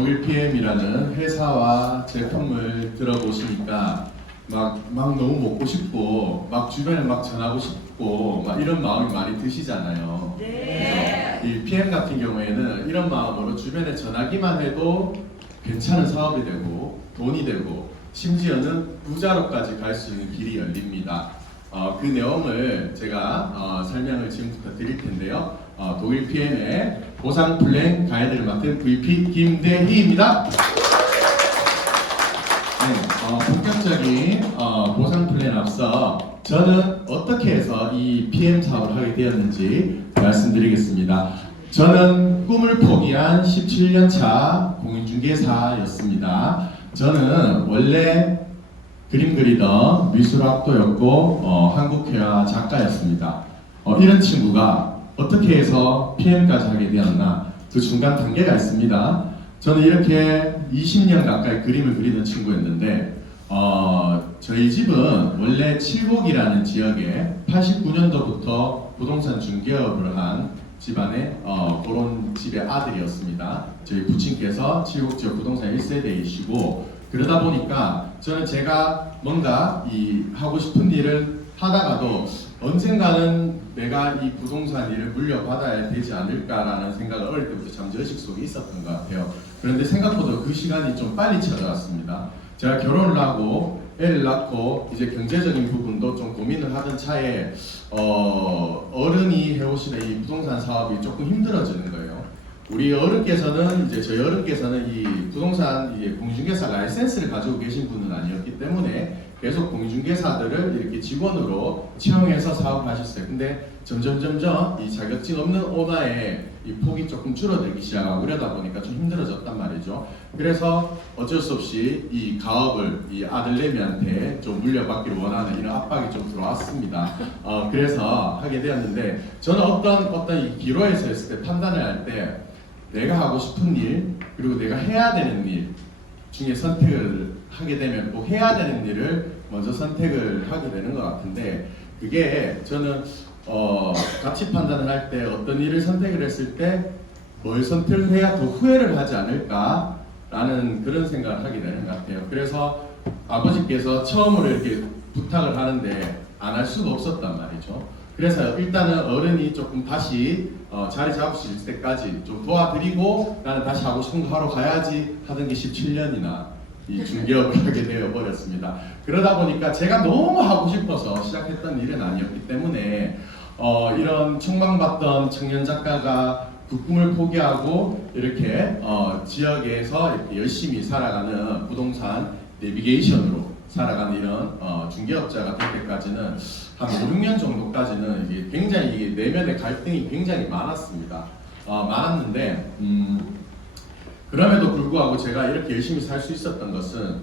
독일 PM이라는 회사와 제품을 들어보시니까 막 너무 먹고 싶고 막 주변에 막 전하고 싶고 막 이런 마음이 많이 드시잖아요. 네. 이 PM 같은 경우에는 이런 마음으로 주변에 전하기만 해도 괜찮은 사업이 되고 돈이 되고 심지어는 부자로까지 갈 수 있는 길이 열립니다. 그 내용을 제가 설명을 지금부터 드릴 텐데요. 독일 PM의 보상 플랜 가이드를 맡은 VP 김대희입니다. 네, 본격적인 보상 플랜 앞서 저는 어떻게 해서 이 PM 사업을 하게 되었는지 말씀드리겠습니다. 저는 꿈을 포기한 17년차 공인중개사였습니다. 저는 원래 그림 그리던 미술학도였고 한국회화 작가였습니다. 이런 친구가 어떻게 해서 PM까지 하게 되었나, 그 중간 단계가 있습니다. 저는 이렇게 20년 가까이 그림을 그리던 친구였는데 저희 집은 원래 칠곡이라는 지역에 89년도부터 부동산 중개업을 한 집안의 그런 집의 아들이었습니다. 저희 부친께서 칠곡 지역 부동산 1세대이시고 그러다 보니까 저는 제가 뭔가 하고 싶은 일을 하다가도 언젠가는 내가 이 부동산 일을 물려받아야 되지 않을까라는 생각을 어릴 때부터 잠재의식 속에 있었던 것 같아요. 그런데 생각보다 그 시간이 좀 빨리 찾아왔습니다. 제가 결혼을 하고 애를 낳고 이제 경제적인 부분도 좀 고민을 하던 차에 어른이 해오시는 이 부동산 사업이 조금 힘들어지는 거예요. 우리 어른께서는 저희 어른께서는 이 부동산 공인중개사 라이센스를 가지고 계신 분은 아니었기 때문에 계속 공인중개사들을 이렇게 직원으로 채용해서 사업하셨어요. 근데 점점 이 자격증 없는 오너의 이 폭이 조금 줄어들기 시작하고 그러다 보니까 좀 힘들어졌단 말이죠. 그래서 어쩔 수 없이 이 가업을 이 아들내미한테 좀 물려받기를 원하는 이런 압박이 좀 들어왔습니다. 그래서 하게 되었는데 저는 어떤 이 기로에 서 있을 때 판단을 할 때 내가 하고 싶은 일 그리고 내가 해야 되는 일 중에 선택을 하게 되면 꼭 해야 되는 일을 먼저 선택을 하게 되는 것 같은데, 그게 저는 가치 판단을 할 때 어떤 일을 선택을 했을 때 뭘 선택을 해야 더 후회를 하지 않을까라는 그런 생각을 하게 되는 것 같아요. 그래서 아버지께서 처음으로 이렇게 부탁을 하는데 안 할 수가 없었단 말이죠. 그래서 일단은 어른이 조금 다시 자리 잡으실 때까지 좀 도와드리고 나는 다시 하고 싶은 거 하러 가야지 하던 게 17년이나 이 중개업을 하게 되어 버렸습니다. 그러다 보니까 제가 너무 하고 싶어서 시작했던 일은 아니었기 때문에 이런 촉망받던 청년 작가가 그 꿈을 포기하고 이렇게 지역에서 이렇게 열심히 살아가는 부동산 내비게이션으로 살아가는 이런 중개업자가 될 때까지는 한 5, 6년 정도까지는 이게 굉장히 내면의 갈등이 굉장히 많았습니다. 많았는데 그럼에도 불구하고 제가 이렇게 열심히 살 수 있었던 것은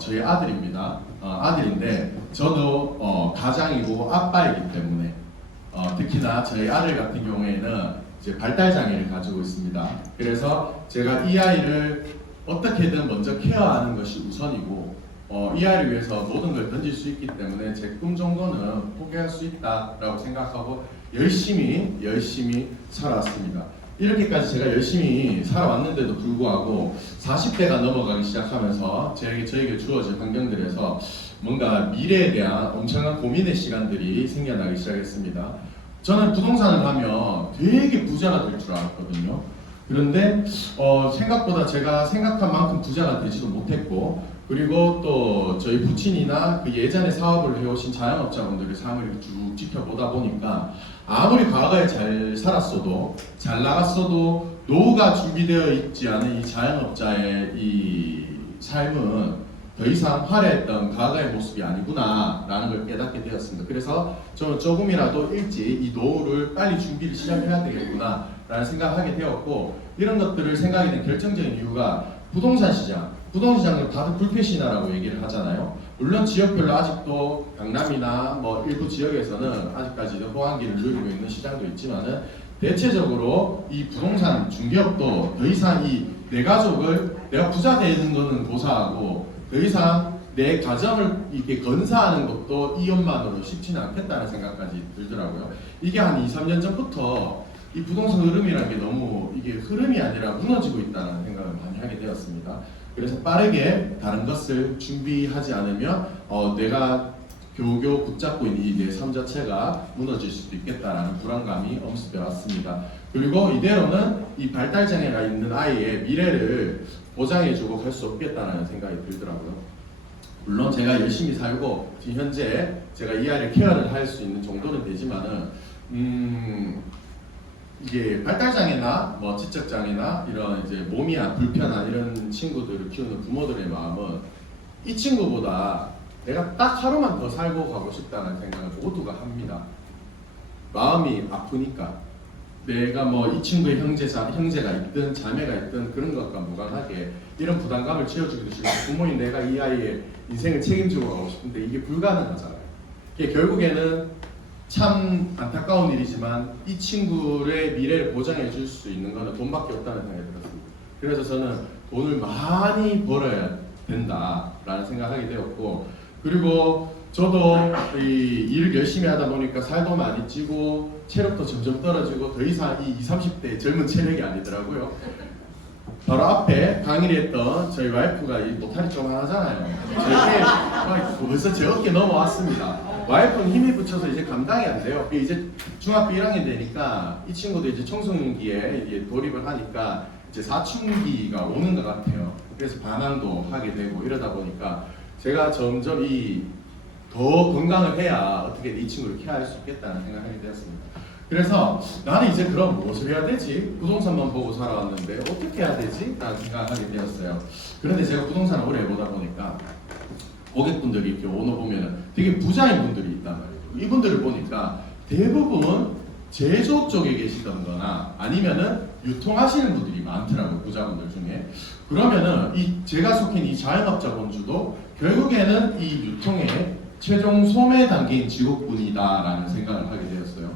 저희 아들입니다. 아들인데 저도 가장이고 아빠이기 때문에 특히나 저희 아들 같은 경우에는 이제 발달 장애를 가지고 있습니다. 그래서 제가 이 아이를 어떻게든 먼저 케어하는 것이 우선이고 이 아이를 위해서 모든 걸 던질 수 있기 때문에 제 꿈 정도는 포기할 수 있다라고 생각하고 열심히 살아왔습니다. 이렇게까지 제가 열심히 살아왔는데도 불구하고 40대가 넘어가기 시작하면서 저에게 주어진 환경들에서 뭔가 미래에 대한 엄청난 고민의 시간들이 생겨나기 시작했습니다. 저는 부동산을 하면 되게 부자가 될 줄 알았거든요. 그런데 생각보다 제가 생각한 만큼 부자가 되지도 못했고, 그리고 또 저희 부친이나 그 예전에 사업을 해오신 자영업자분들의 삶을 쭉 지켜보다 보니까 아무리 과거에 잘 살았어도 잘 나갔어도 노후가 준비되어 있지 않은 이 자영업자의 이 삶은 더 이상 화려했던 과거의 모습이 아니구나 라는 걸 깨닫게 되었습니다. 그래서 저는 조금이라도 일찍 이 노후를 빨리 준비를 시작해야 되겠구나 라는 생각을 하게 되었고, 이런 것들을 생각하게 된 결정적인 이유가 부동산 시장을 다들 불패신화라고 얘기를 하잖아요. 물론 지역별로 아직도 강남이나 뭐 일부 지역에서는 아직까지도 호황기를 누리고 있는 시장도 있지만은 대체적으로 이 부동산 중개업도 더 이상 내 가족을 내가 부자 되는 거는 고사하고 더 이상 내 가정을 이렇게 건사하는 것도 이것만으로 쉽지는 않겠다는 생각까지 들더라고요. 이게 한 2, 3년 전부터 이 부동산 흐름이라는 게 너무 이게 흐름이 아니라 무너지고 있다는 생각을 많이 많이 하게 되었습니다. 그래서 빠르게 다른 것을 준비하지 않으면 내가 겨우겨우 붙잡고 있는 이 내 삶 자체가 무너질 수도 있겠다라는 불안감이 엄습해 왔습니다. 그리고 이대로는 이 발달장애가 있는 아이의 미래를 보장해주고 갈 수 없겠다는 생각이 들더라고요. 물론 제가 열심히 살고 지금 현재 제가 이 아이를 케어를 할 수 있는 정도는 되지만은 이게 발달장애나 뭐 지적장애나 이런 이제 몸이 불편한 이런 친구들을 키우는 부모들의 마음은 이 친구보다 내가 딱 하루만 더 살고 가고 싶다는 생각을 모두가 합니다. 마음이 아프니까 내가 뭐 이 친구의 형제가 있든 자매가 있든 그런 것과 무관하게 이런 부담감을 지어주기도 싫고 부모인 내가 이 아이의 인생을 책임지고 가고 싶은데 이게 불가능하잖아요. 이게 결국에는 참 안타까운 일이지만 이 친구의 미래를 보장해 줄 수 있는 것은 돈밖에 없다는 생각이 들었습니다. 그래서 저는 돈을 많이 벌어야 된다라는 생각을 하게 되었고, 그리고 저도 이 일을 열심히 하다 보니까 살도 많이 찌고 체력도 점점 떨어지고 더 이상 이 20, 30대 젊은 체력이 아니더라고요. 바로 앞에 강의를 했던 저희 와이프가 이 노탈이 조만하잖아요. 벌써 제 어깨 넘어왔습니다. 와이프는 힘이 붙여서 이제 감당이 안 돼요. 이제 중학교 1학년 되니까 이 친구도 이제 청소년기에 이제 돌입을 하니까 이제 사춘기가 오는 것 같아요. 그래서 반항도 하게 되고 이러다 보니까 제가 점점 더 건강을 해야 어떻게 이 친구를 케어할 수 있겠다는 생각을 되었습니다. 그래서 나는 이제 그럼 무엇을 해야 되지? 부동산만 보고 살아왔는데 어떻게 해야 되지? 라는 생각을 하게 되었어요. 그런데 제가 부동산을 오래 해보다 보니까 고객분들이 이렇게 오너 보면은 되게 부자인 분들이 있단 말이에요. 이분들을 보니까 대부분 제조업 쪽에 계시던거나 아니면은 유통하시는 분들이 많더라고요. 부자분들 중에. 그러면은 제가 속한 이 자영업자본주도 결국에는 이 유통의 최종 소매 단계인 직업군이다라는 생각을 하게 되었어요.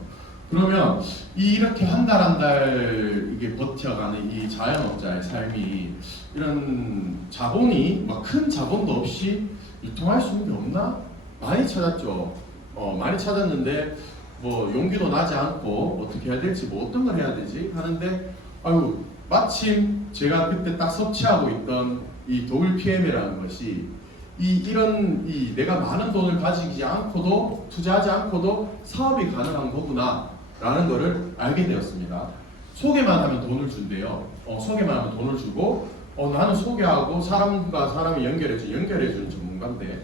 그러면 이렇게 한 달 한 달 이게 버텨가는 이 자영업자의 삶이 이런 자본이 막 큰 자본도 없이 유통할 수 있는 게 없나? 많이 찾았죠. 많이 찾았는데 뭐 용기도 나지 않고 어떻게 해야 될지 뭐 어떤 걸 해야 되지 하는데 마침 제가 그때 딱 섭취하고 있던 이 독일 PM이라는 것이 이런 내가 많은 돈을 가지지 않고도 투자하지 않고도 사업이 가능한 거구나 라는 거를 알게 되었습니다. 소개만 하면 돈을 준대요. 소개만 하면 돈을 주고 나는 소개하고 사람과 사람이 연결해주는 전문가인데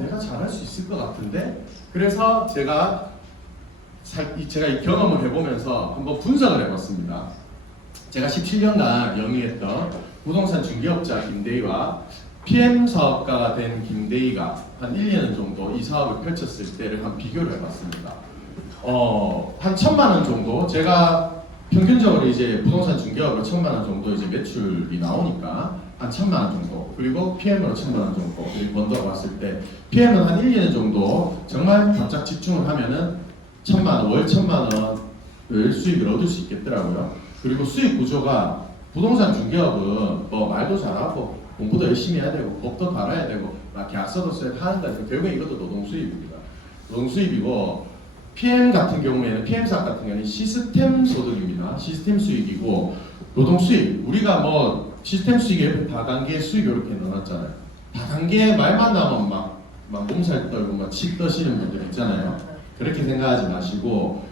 내가 잘할 수 있을 것 같은데. 그래서 제가 이 경험을 해보면서 한번 분석을 해봤습니다. 제가 17년간 영위했던 부동산 중개업자 김대희와 PM 사업가가 된 김대희가 한 1년 정도 이 사업을 펼쳤을 때를 한번 비교를 해봤습니다. 한 1,000만 원 정도, 제가 평균적으로 이제 부동산 중개업으로 1,000만 원 정도 이제 매출이 나오니까 한 1,000만 원 정도, 그리고 PM으로 1,000만 원 정도 번다고 봤을 때 PM은 한 1년 정도 정말 바짝 집중을 하면은 1,000만 원, 월 1,000만 원을 수익을 얻을 수 있겠더라고요. 그리고 수익 구조가 부동산 중개업은 뭐 말도 잘하고 공부도 열심히 해야 되고 법도 알아야 되고 계약서도 써야 하는 거죠. 결국에 이것도 노동 수입입니다. 노동 수입이고 PM 같은 경우에는 PM 사업 같은 경우는 시스템 소득입니다. 시스템 수익이고 노동 수익, 우리가 뭐 시스템 수익에 옆에 다단계 수익 이렇게 넣어놨잖아요. 다단계 말만 나오면 막 몸살 떨고 막 치 떠시는 분들 있잖아요. 그렇게 생각하지 마시고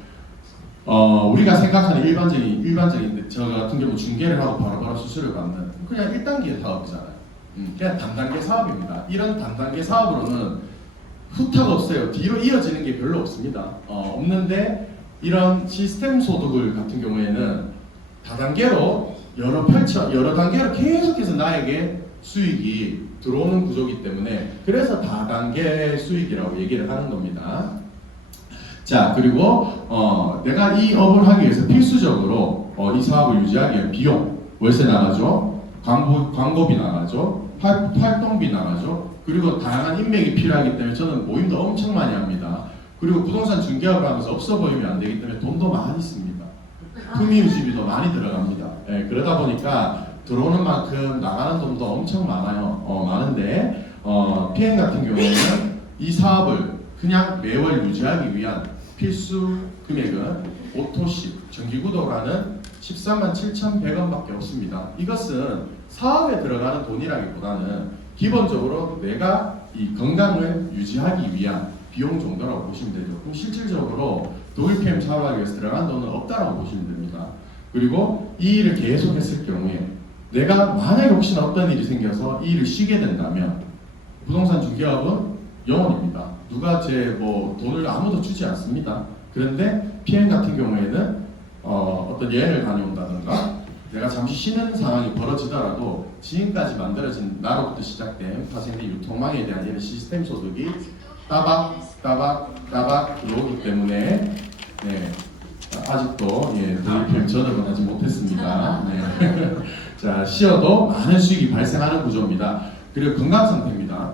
우리가 생각하는 일반적인 저 같은 경우 중개를 하고 바로바로 수수료를 받는 그냥 1단계 사업이잖아요. 그냥 단단계 사업입니다. 이런 단단계 사업으로는 후타가 없어요. 뒤로 이어지는 게 별로 없습니다. 없는데 이런 시스템 소득을 같은 경우에는 다단계로 여러 단계로 계속해서 나에게 수익이 들어오는 구조이기 때문에 그래서 다단계 수익이라고 얘기를 하는 겁니다. 자, 그리고 내가 이 업을 하기 위해서 필수적으로 이 사업을 유지하기 위한 비용, 월세 나가죠, 광고비 나가죠, 활동비 나가죠. 그리고 다양한 인맥이 필요하기 때문에 저는 모임도 엄청 많이 합니다. 그리고 부동산 중개업을 하면서 없어 보이면 안 되기 때문에 돈도 많이 씁니다. 품위 유지비도 많이 들어갑니다. 그러다 보니까 들어오는 만큼 나가는 돈도 엄청 많아요. 많은데 PM 같은 경우에는 이 사업을 그냥 매월 유지하기 위한 필수 금액은 오토십, 정기구독하는 137,100원밖에 없습니다. 이것은 사업에 들어가는 돈이라기보다는 기본적으로 내가 이 건강을 유지하기 위한 비용 정도라고 보시면 되죠. 그럼 실질적으로 독일 PM 사업하기 위해서 들어간 돈은 없다라고 보시면 됩니다. 그리고 이 일을 계속 했을 경우에 내가 만약에 혹시나 어떤 일이 생겨서 이 일을 쉬게 된다면 부동산 중개업은 영원입니다. 누가 제 돈을 아무도 주지 않습니다. 그런데 PM 같은 경우에는 어떤 여행을 다녀온다든가 내가 잠시 쉬는 상황이 벌어지더라도 지금까지 만들어진 나로부터 시작된 파생된 유통망에 대한 이런 시스템 소득이 따박 들어오기 때문에 네, 아직도 독일 PM 전업은 하지 못했습니다. 네. 자, 쉬어도 많은 수익이 발생하는 구조입니다. 그리고 건강 상태입니다.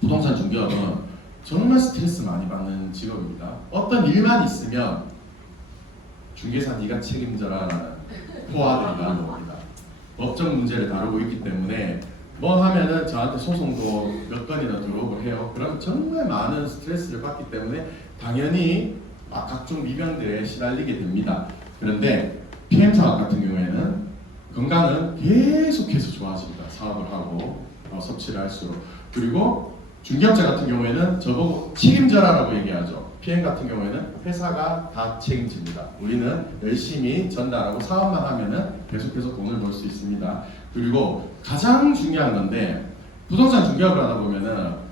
부동산 중개업은 정말 스트레스 많이 받는 직업입니다. 어떤 일만 있으면 중개사 네가 책임져라라는 포화들이 나는 겁니다. 법적 문제를 다루고 있기 때문에 뭐 하면은 저한테 소송도 몇 건이나 들어오고 해요. 그럼 정말 많은 스트레스를 받기 때문에 당연히 각종 미병들에 시달리게 됩니다. 그런데 PM 사업 같은 경우에는 건강은 계속해서 좋아집니다. 사업을 하고 섭취를 할수록. 그리고 중개업자 같은 경우에는 저보고 책임져라라고 얘기하죠. PM 같은 경우에는 회사가 다 책임집니다. 우리는 열심히 전달하고 사업만 하면은 계속해서 돈을 벌 수 있습니다. 그리고 가장 중요한 건데 부동산 중개업을 하다 보면은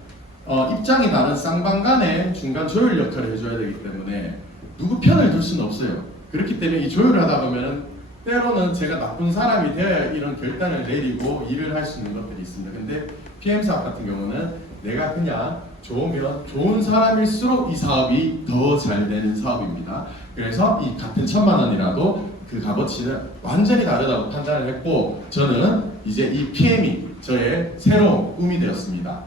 입장이 다른 쌍방간의 중간 조율 역할을 해줘야 되기 때문에 누구 편을 들 수는 없어요. 그렇기 때문에 이 조율을 하다 보면은 때로는 제가 나쁜 사람이 되어야 이런 결단을 내리고 일을 할 수 있는 것들이 있습니다. 근데 PM 사업 같은 경우는 내가 그냥 좋으면 좋은 사람일수록 이 사업이 더 잘 되는 사업입니다. 그래서 이 같은 1,000만 원이라도 그 값어치는 완전히 다르다고 판단을 했고 저는 이제 이 PM이 저의 새로운 꿈이 되었습니다.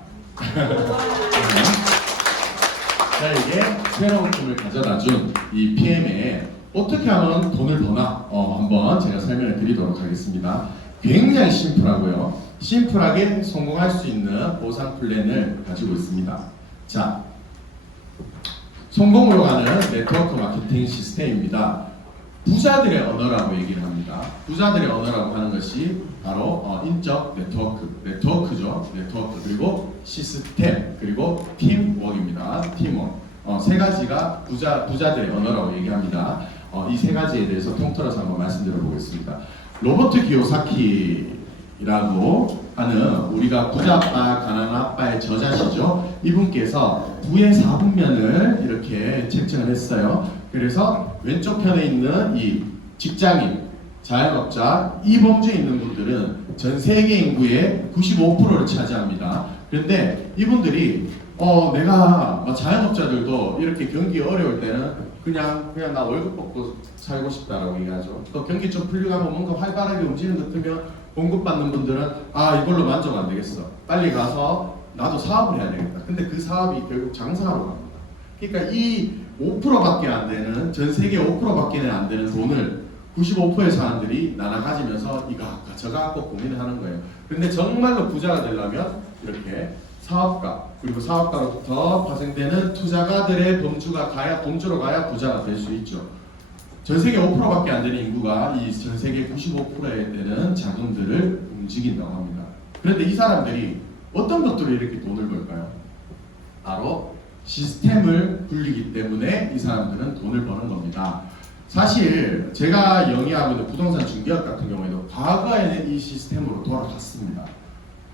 저에게 새로운 꿈을 가져다준 이 PM에 어떻게 하면 돈을 버나 한번 제가 설명을 드리도록 하겠습니다. 굉장히 심플하고요. 심플하게 성공할 수 있는 보상 플랜을 가지고 있습니다. 자, 성공으로 가는 네트워크 마케팅 시스템입니다. 부자들의 언어라고 얘기를 합니다. 부자들의 언어라고 하는 것이 바로 인적 네트워크죠. 네트워크 그리고 시스템 그리고 팀워크입니다. 팀워크 세 가지가 부자들의 언어라고 얘기합니다. 이 세 가지에 대해서 통틀어서 한번 말씀드려 보겠습니다. 로버트 기요사키라고 하는 우리가 부자 아빠, 가난한 아빠의 저자시죠. 이분께서 부의 4분면을 이렇게 책정을 했어요. 그래서 왼쪽 편에 있는 이 직장인, 자영업자, 이범주에 있는 분들은 전 세계 인구의 95%를 차지합니다. 그런데 이분들이 내가 자영업자들도 이렇게 경기 어려울 때는 그냥 나 월급 받고 살고 싶다라고 얘기하죠. 또 경기 좀 풀리가면 뭔가 활발하게 움직이는 것 같으면 공급받는 분들은 이걸로 만족 안 되겠어. 빨리 가서 나도 사업을 해야 되겠다. 근데 그 사업이 결국 장사로 갑니다. 그러니까 이 5%밖에 안 되는 전 세계 5%밖에 안 되는 돈을 95%의 사람들이 나눠 가지면서 이거 아까 저거 갖고 고민을 하는 거예요. 근데 정말로 부자가 되려면 이렇게 사업가 그리고 사업가로부터 파생되는 투자가들의 돈주로 가야 부자가 될 수 있죠. 전 세계 5%밖에 안 되는 인구가 이 전 세계 95%에 되는 자금들을 움직인다고 합니다. 그런데 이 사람들이 어떤 것들로 이렇게 돈을 벌까요? 바로 시스템을 굴리기 때문에 이 사람들은 돈을 버는 겁니다. 사실 제가 영위하고 있는 부동산 중개업 같은 경우에도 과거에는 이 시스템으로 돌아갔습니다.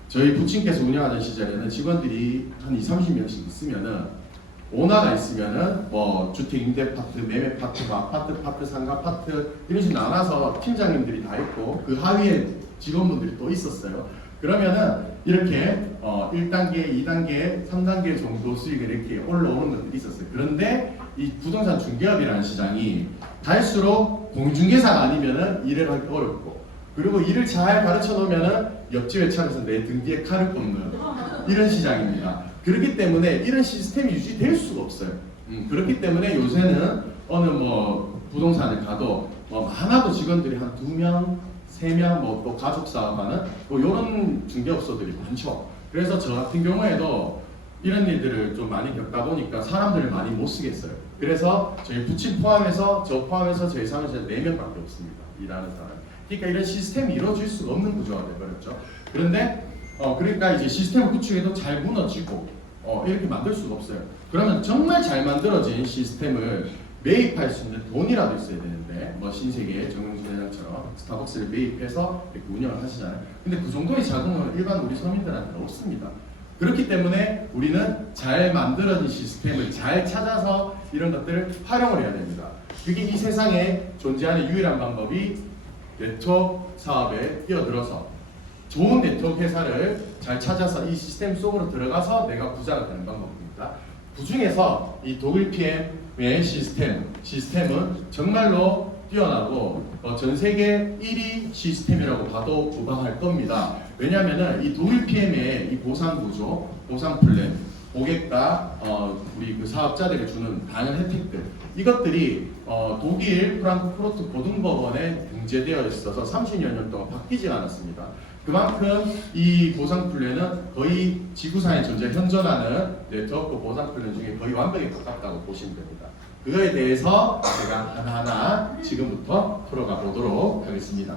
저희 부친께서 운영하던 시절에는 직원들이 한 20-30명씩 있으면은 오너가 있으면은 주택 임대 파트, 매매 파트, 아파트, 상가 파트 이런 식으로 나눠서 팀장님들이 다 있고 그 하위에 직원분들이 또 있었어요. 그러면은 이렇게 1단계, 2단계, 3단계 정도 수익이 이렇게 올라오는 것들이 있었어요. 그런데 이 부동산 중개업이라는 시장이 갈수록 공중개사가 아니면은 일을 하기 어렵고 그리고 일을 잘 가르쳐 놓으면은 옆집에 차면서 내 등 뒤에 칼을 꽂는 이런 시장입니다. 그렇기 때문에 이런 시스템이 유지될 수가 없어요. 그렇기 때문에 요새는 어느 부동산에 가도 많아도 직원들이 한 2명, 3명, 또 가족 사업하는 이런 중개업소들이 많죠. 그래서 저 같은 경우에도 이런 일들을 좀 많이 겪다 보니까 사람들을 많이 못 쓰겠어요. 그래서 저희 부친 포함해서 저 포함해서 저희 사무실에 4명밖에 없습니다. 일하는 사람. 그러니까 이런 시스템이 이루어질 수가 없는 구조가 되어버렸죠. 그런데 그러니까 이제 시스템을 구축해도 잘 무너지고 이렇게 만들 수가 없어요. 그러면 정말 잘 만들어진 시스템을 매입할 수 있는 돈이라도 있어야 되는데 뭐 신세계 정영준 회장처럼 스타벅스를 매입해서 이렇게 운영을 하시잖아요. 근데 그 정도의 자금은 일반 우리 서민들한테는 없습니다. 그렇기 때문에 우리는 잘 만들어진 시스템을 잘 찾아서 이런 것들을 활용을 해야 됩니다. 그게 이 세상에 존재하는 유일한 방법이 네트워크 사업에 끼어들어서 좋은 네트워크 회사를 잘 찾아서 이 시스템 속으로 들어가서 내가 부자가 되는 방법입니다. 그 중에서 이 독일 PM의 시스템은 정말로 뛰어나고 전 세계 1위 시스템이라고 봐도 무방할 겁니다. 왜냐하면 이 독일 PM의 이 보상 구조, 보상 플랜, 고객과 우리 그 사업자들에게 주는 다양한 혜택들, 이것들이 독일 프랑크푸르트 고등법원에 등재되어 있어서 30여 년 동안 바뀌지 않았습니다. 그만큼 이 보상 플랜은 거의 지구상에 현존하는 네트워크 보상 플랜 중에 거의 완벽에 가깝다고 보시면 됩니다. 그거에 대해서 제가 하나하나 지금부터 풀어가 보도록 하겠습니다.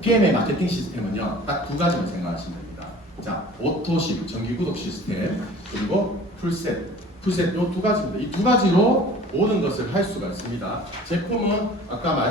PM의 마케팅 시스템은요, 딱 두 가지만 생각하시면 됩니다. 자, 오토십, 정기구독 시스템, 그리고 풀셋 이 두 가지입니다. 이 두 가지로 모든 것을 할 수가 있습니다. 제품은 아까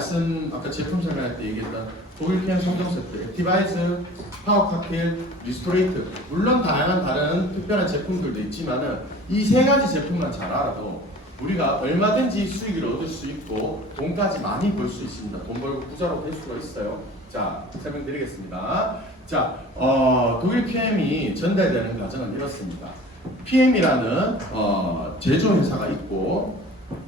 제품 설명할 때 얘기했던 독일 PM 3종 세트, 액티바이즈, 파워 칵테일, 리스토레이트, 물론 다양한 다른 특별한 제품들도 있지만은 이 세 가지 제품만 잘 알아도 우리가 얼마든지 수익을 얻을 수 있고 돈까지 많이 벌 수 있습니다. 돈 벌고 부자로 될 수가 있어요. 자, 설명드리겠습니다. 자, 독일 PM이 전달되는 과정은 이렇습니다. PM이라는 제조회사가 있고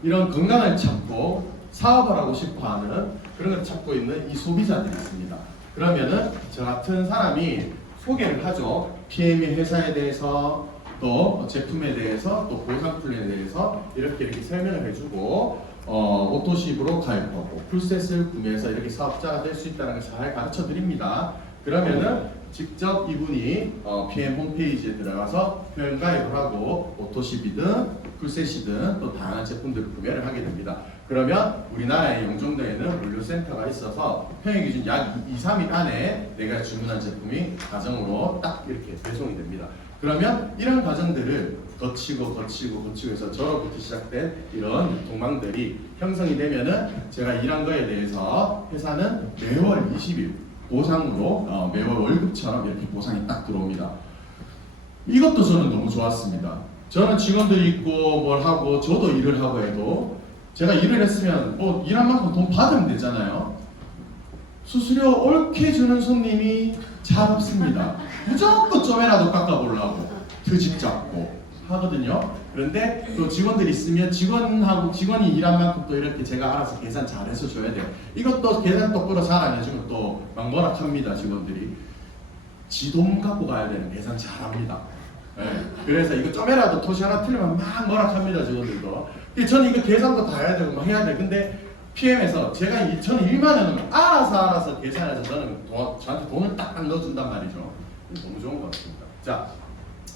이런 건강을 찾고 사업을 하고 싶어하는 그런 걸 찾고 있는 이 소비자들이 있습니다. 그러면은 저 같은 사람이 소개를 하죠. PM의 회사에 대해서 또 제품에 대해서 또 보상 플랜에 대해서 이렇게 설명을 해주고 오토십으로 가입하고 풀셋을 구매해서 이렇게 사업자가 될 수 있다는 걸 잘 가르쳐 드립니다. 그러면은 직접 이분이 PM 홈페이지에 들어가서 회원 가입을 하고 오토십이든 풀셋이든 또 다양한 제품들을 구매를 하게 됩니다. 그러면 우리나라의 영종도에는 물류센터가 있어서 평일 기준 약 2-3일 안에 내가 주문한 제품이 가정으로 딱 이렇게 배송이 됩니다. 그러면 이런 과정들을 거치고 해서 저로부터 시작된 이런 유통망들이 형성이 되면은 제가 일한 거에 대해서 회사는 매월 20일 보상으로 매월 월급처럼 이렇게 보상이 딱 들어옵니다. 이것도 저는 너무 좋았습니다. 저는 직원들이 있고 뭘 하고 저도 일을 하고 해도 제가 일을 했으면 뭐 일한 만큼 돈 받으면 되잖아요. 수수료 옳게 주는 손님이 잘 없습니다. 무조건 좀이라도 깎아보려고 트집 잡고 하거든요. 그런데 또 직원들이 있으면 직원이 일한 만큼 또 이렇게 제가 알아서 계산 잘해서 줘야 돼요. 이것도 계산 똑바로 잘 안 해주면 또 막 뭐락합니다. 직원들이 지 돈 갖고 가야 되는 계산 잘합니다. 네. 그래서 이거 좀이라도 토시 하나 틀리면 막 뭐락합니다. 직원들도. 근데 저는 이거 계산도 다 해야 되고 막 해야 돼. 근데 PM에서 저는 일만 해놓으면 알아서 계산해서 저한테 돈을 딱 넣어준단 말이죠. 너무 좋은 것 같습니다. 자,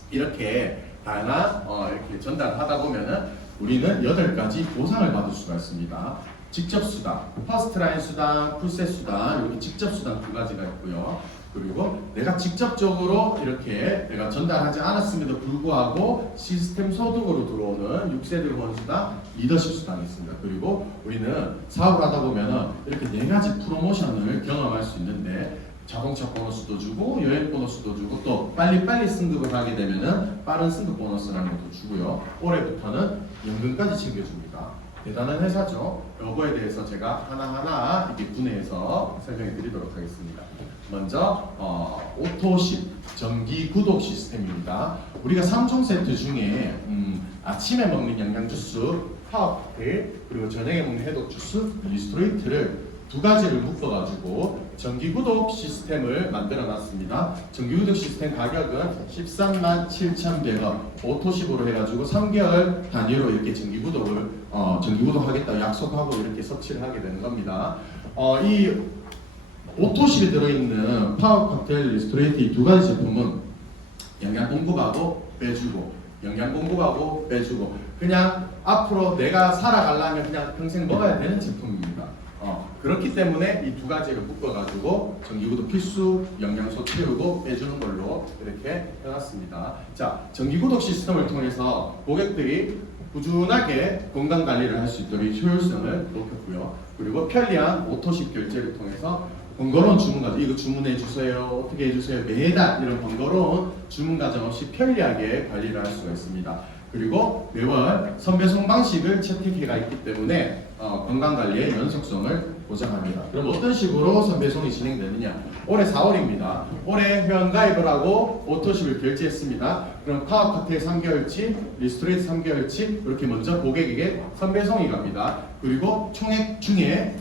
이렇게 다양한 이렇게 전달을 하다 보면은 우리는 8가지 보상을 받을 수가 있습니다. 직접 수당, 퍼스트 라인 수당, 풀셋 수당, 이렇게 직접 수당 2가지가 있고요. 그리고 내가 직접적으로 이렇게 내가 전달하지 않았음에도 불구하고 시스템 소득으로 들어오는 6세대 후원 수당, 리더십 수당이 있습니다. 그리고 우리는 사업을 하다 보면은 이렇게 4가지 프로모션을 경험할 수 있는데 자동차 보너스도 주고 여행 보너스도 주고 또 빨리 승급을 하게 되면은 빠른 승급 보너스라는 것도 주고요. 올해부터는 연금까지 챙겨줍니다. 대단한 회사죠. 이거에 대해서 제가 하나하나 이렇게 분해해서 설명해 드리도록 하겠습니다. 먼저 오토십 정기 구독 시스템입니다. 우리가 3종 세트 중에 아침에 먹는 영양 주스, 파워 칵테일, 그리고 저녁에 먹는 해독 주스, 리스토레이트를 2가지를 묶어가지고 정기구독 시스템을 만들어놨습니다. 정기구독 시스템 가격은 137,100원, 오토십으로 해가지고 3개월 단위로 이렇게 정기구독하겠다 약속하고 이렇게 서치를 하게 되는 겁니다. 이 오토십에 들어있는 파워 칵테일, 리스토레이트 이 2가지 제품은 영양 공급하고 빼주고 그냥 앞으로 내가 살아가려면 그냥 평생 먹어야 되는 제품입니다. 그렇기 때문에 이 두 가지를 묶어가지고 전기구도 필수 영양소 채우고 빼주는 걸로 이렇게 해놨습니다. 자, 전기구독 시스템을 통해서 고객들이 꾸준하게 건강 관리를 할 수 있도록 효율성을 높였고요. 그리고 편리한 오토식 결제를 통해서 번거로운 주문 과정, 이거 주문해 주세요, 어떻게 해주세요, 매달 이런 번거로운 주문 과정 없이 편리하게 관리를 할 수가 있습니다. 그리고 매월 선배송 방식을 채택해가 있기 때문에 건강관리의 연속성을 보장합니다. 그럼 어떤 식으로 선배송이 진행되느냐? 올해 4월입니다. 올해 회원가입을 하고 오토십을 결제했습니다. 그럼 카카오카텔 3개월치, 리스토레이트 3개월치 이렇게 먼저 고객에게 선배송이 갑니다. 그리고 총액 중에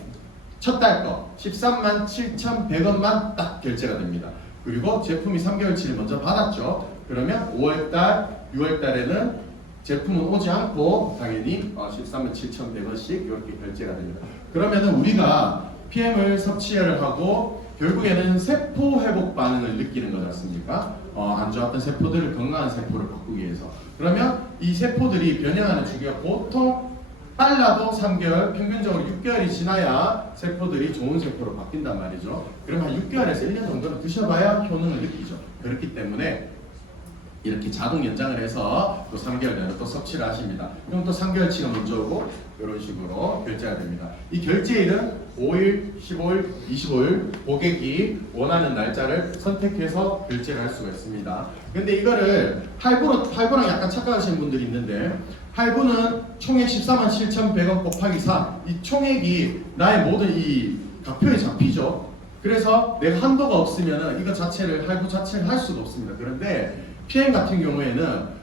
첫 달 거 13만 7,100원만 딱 결제가 됩니다. 그리고 제품이 3개월치를 먼저 받았죠. 그러면 5월달, 6월달에는 제품은 오지 않고 당연히 13만 7,100원씩 이렇게 결제가 됩니다. 그러면은 우리가 PM을 섭취를 하고 결국에는 세포 회복 반응을 느끼는 거지 않습니까? 안 좋았던 세포들을 건강한 세포를 바꾸기 위해서. 그러면 이 세포들이 변형하는 주기가 보통 빨라도 3개월, 평균적으로 6개월이 지나야 세포들이 좋은 세포로 바뀐단 말이죠. 그러면 한 6개월에서 1년 정도는 드셔봐야 효능을 느끼죠. 그렇기 때문에 이렇게 자동 연장을 해서 또 3개월 내로 또 섭취를 하십니다. 그럼 또 3개월치가 먼저 오고 이런 식으로 결제가 됩니다. 이 결제일은 5일, 15일, 25일 고객이 원하는 날짜를 선택해서 결제를 할 수가 있습니다. 근데 이거를 할부랑 약간 착각하시는 분들이 있는데 할부는 총액 14만 7,100원 곱하기 4, 이 총액이 나의 모든 이 각표에 잡히죠. 그래서 내가 한도가 없으면 이거 자체를 할부 자체를 할 수가 없습니다. 그런데 PM 같은 경우에는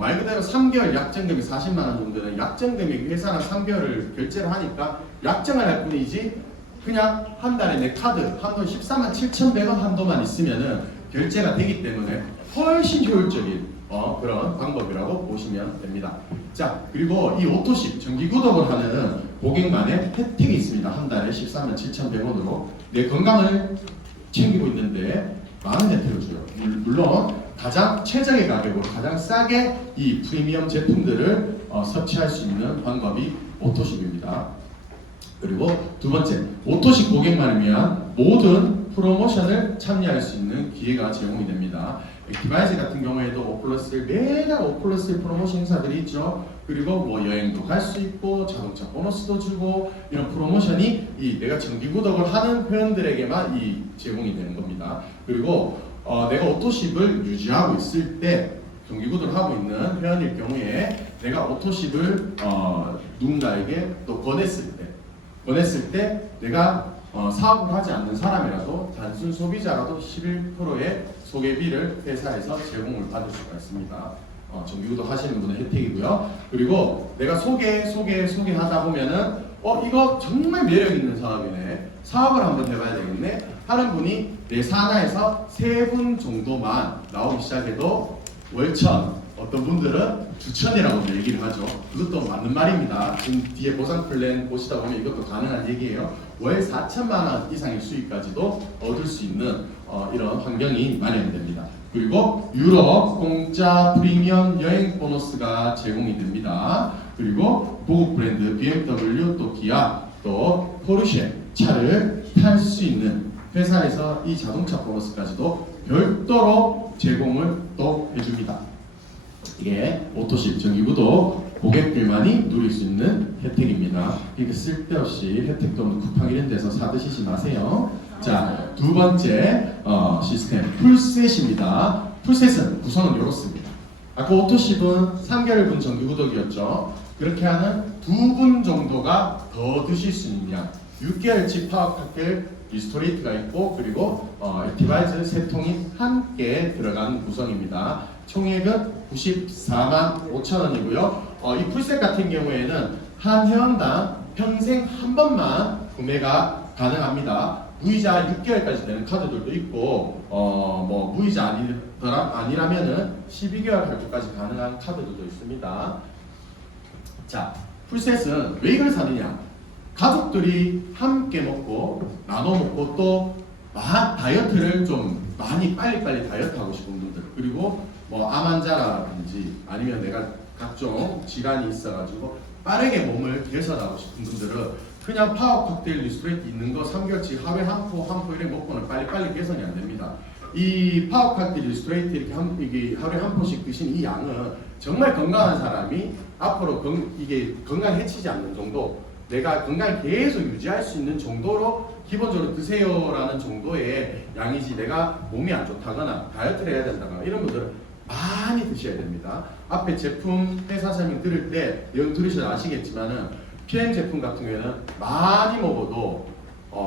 말 그대로 3개월 약정금이 40만 원 정도는 약정금이 회사랑 3개월을 결제를 하니까 약정을 할 뿐이지 그냥 한 달에 내 카드 한도 14만 7,100원 한도만 있으면은 결제가 되기 때문에 훨씬 효율적인 그런 방법이라고 보시면 됩니다. 자, 그리고 이 오토십 정기 구독을 하는 고객만의 혜택이 있습니다. 한 달에 14만 7,100원으로 내 건강을 챙기고 있는데 많은 혜택을 줘요. 물론 가장 최적의 가격으로 가장 싸게 이 프리미엄 제품들을 섭취할 수 있는 방법이 오토십입니다. 그리고 두 번째, 오토십 고객만을 위한 모든 프로모션을 참여할 수 있는 기회가 제공이 됩니다. 디바이스 같은 경우에도 5+1 매달 5+1 프로모션 행사들이 있죠. 그리고 뭐 여행도 갈 수 있고 자동차 보너스도 주고 이런 프로모션이 이 내가 정기 구독을 하는 회원들에게만 이 제공이 되는 겁니다. 그리고 내가 오토십을 유지하고 있을 때 정기 구독을 하고 있는 회원일 경우에 내가 오토십을 누군가에게 또 권했을 때 내가 사업을 하지 않는 사람이라도 단순 소비자라도 11%의 소개비를 회사에서 제공을 받을 수가 있습니다. 정기구독 하시는 분의 혜택이고요. 그리고 내가 소개하다 보면은 이거 정말 매력 있는 사업이네. 사업을 한번 해봐야 되겠네. 하는 분이 내 산하에서 3분 정도만 나오기 시작해도 월천, 어떤 분들은 주천이라고 얘기를 하죠. 그것도 맞는 말입니다. 지금 뒤에 보상 플랜 보시다 보면 이것도 가능한 얘기예요. 월 4천만 원 이상의 수익까지도 얻을 수 있는 이런 환경이 마련됩니다. 그리고 유럽 공짜 프리미엄 여행 보너스가 제공이 됩니다. 그리고 고급 브랜드 BMW 또 기아 또 포르쉐 차를 탈 수 있는 회사에서 이 자동차 보너스까지도 별도로 제공을 또 해줍니다. 이게 오토십 정기구독 고객들만이 누릴 수 있는 혜택입니다. 이렇게 쓸데없이 혜택도 없는 쿠팡 이런 데서 사드시지 마세요. 자, 두 번째 시스템 풀셋입니다. 풀셋은 구성은 이렇습니다. 아까 오토십은 3개월분 정기구독이었죠. 그렇게 하는 2분 정도가 더 드실 수 있는 양 6개월치 파워카텔 리스토레이트가 있고 그리고 디바이스 3통이 함께 들어간 구성입니다. 총액은 94만 5천 원이고요. 이 풀셋 같은 경우에는 한 회원당 평생 한 번만 구매가 가능합니다. 무이자 6개월까지 되는 카드들도 있고 뭐 무이자 아니라면은 12개월 할부까지 가능한 카드들도 있습니다. 자, 풀셋은 왜 이걸 사느냐? 가족들이 함께 먹고 나눠 먹고 또 다이어트를 좀 많이 빨리빨리 다이어트 하고 싶은 분들, 그리고 뭐 암 환자라든지 아니면 내가 각종 질환이 있어가지고 빠르게 몸을 개선하고 싶은 분들은 그냥 파워 칵테일 리스토레이트 있는 거 3개월치 하루에 한 포 이렇게 먹고는 빨리빨리 개선이 안 됩니다. 이 파워 칵테일 리스토레이트 이게 하루에 한 포씩 드시는 이 양은 정말 건강한 사람이 앞으로 이게 건강 해치지 않는 정도, 내가 건강을 계속 유지할 수 있는 정도로 기본적으로 드세요라는 정도의 양이지, 내가 몸이 안 좋다거나 다이어트를 해야 된다거나 이런 분들은 많이 드셔야 됩니다. 앞에 제품 회사 설명 들을 때 내용 들으셔도 아시겠지만은 PM 제품 같은 경우에는 많이 먹어도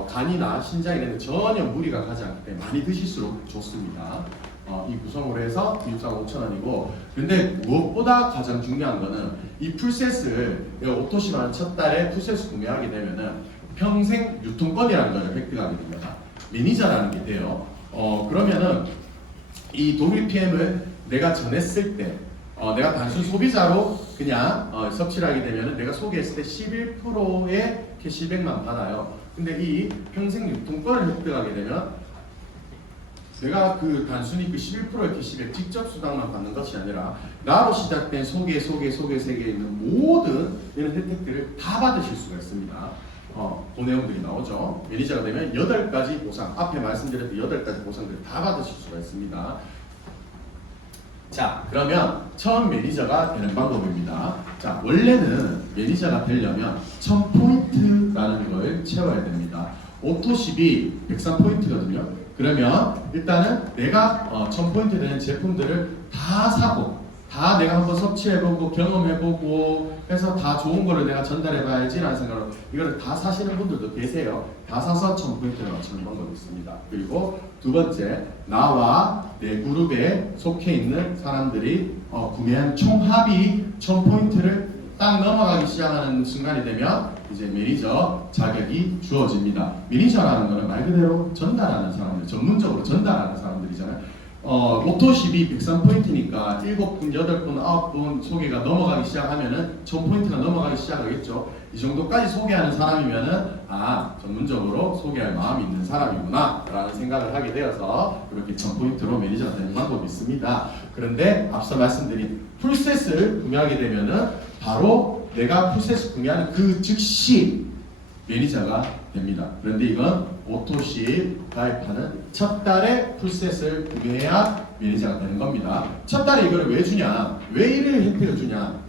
간이나 신장 이런 데 전혀 무리가 가지 않기 때문에 많이 드실수록 좋습니다. 이 구성으로 해서 95,000원이고, 근데 무엇보다 가장 중요한 거는 이 풀셋을 오토시마는 첫 달에 풀셋을 구매하게 되면은 평생 유통권이라는 걸 획득하게 됩니다. 매니저라는 게 돼요. 그러면은 이 독일 PM을 내가 전했을 때 내가 단순 소비자로 그냥 섭취를 하게 되면은 내가 소개했을 때 11%의 캐시백만 받아요. 근데 이 평생 유통권을 획득하게 되면 내가 단순히 그 11%의 캐시백 직접 수당만 받는 것이 아니라 나로 시작된 소개 세계에 있는 모든 이런 혜택들을 다 받으실 수가 있습니다. 그 내용들이 나오죠. 매니저가 되면 8가지 보상, 앞에 말씀드렸던 8가지 보상들을 다 받으실 수가 있습니다. 자, 그러면 처음 매니저가 되는 방법입니다. 자, 원래는 매니저가 되려면 1000포인트라는 걸 채워야 됩니다. 오토십이 103포인트거든요. 그러면 일단은 내가 1000포인트 되는 제품들을 다 사고, 다 내가 한번 섭취해보고 경험해보고 해서 다 좋은 거를 내가 전달해봐야지 라는 생각으로 이거를 다 사시는 분들도 계세요. 다 사서 1000포인트를 맞추는 방법이 있습니다. 그리고 두 번째, 나와 내 그룹에 속해 있는 사람들이 구매한 총합이 1000포인트를 딱 넘어가기 시작하는 순간이 되면 이제 매니저 자격이 주어집니다. 매니저라는 거는 말 그대로 전달하는 사람들, 전문적으로 전달하는 사람들이잖아요. 오토십이 103포인트니까 7분, 8분, 9분 소개가 넘어가기 시작하면은 1000포인트가 넘어가기 시작하겠죠. 이 정도까지 소개하는 사람이면은 전문적으로 소개할 마음이 있는 사람이구나 라는 생각을 하게 되어서 이렇게 1000포인트로 매니저가 되는 방법이 있습니다. 그런데 앞서 말씀드린 풀셋을 구매하게 되면은 바로 내가 풀셋을 구매하는 그 즉시 매니저가 됩니다. 그런데 이건 오토십 가입하는 첫 달에 풀셋을 구매해야 매니저가 되는 겁니다. 첫 달에 이거를 왜 주냐? 왜 이를 혜택을 주냐?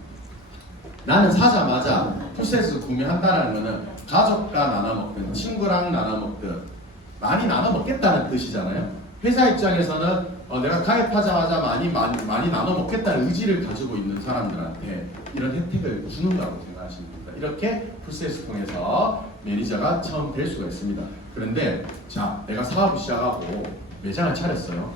나는 사자마자 풀셋을 구매한다는 것은 가족과 나눠 먹든 친구랑 나눠 먹든 많이 나눠 먹겠다는 뜻이잖아요. 회사 입장에서는 내가 가입하자마자 많이 나눠 먹겠다는 의지를 가지고 있는 사람들한테 이런 혜택을 주는다고 생각하시면 됩니다. 이렇게 풀셋을 통해서 매니저가 처음 될 수가 있습니다. 그런데 자, 내가 사업을 시작하고 매장을 차렸어요.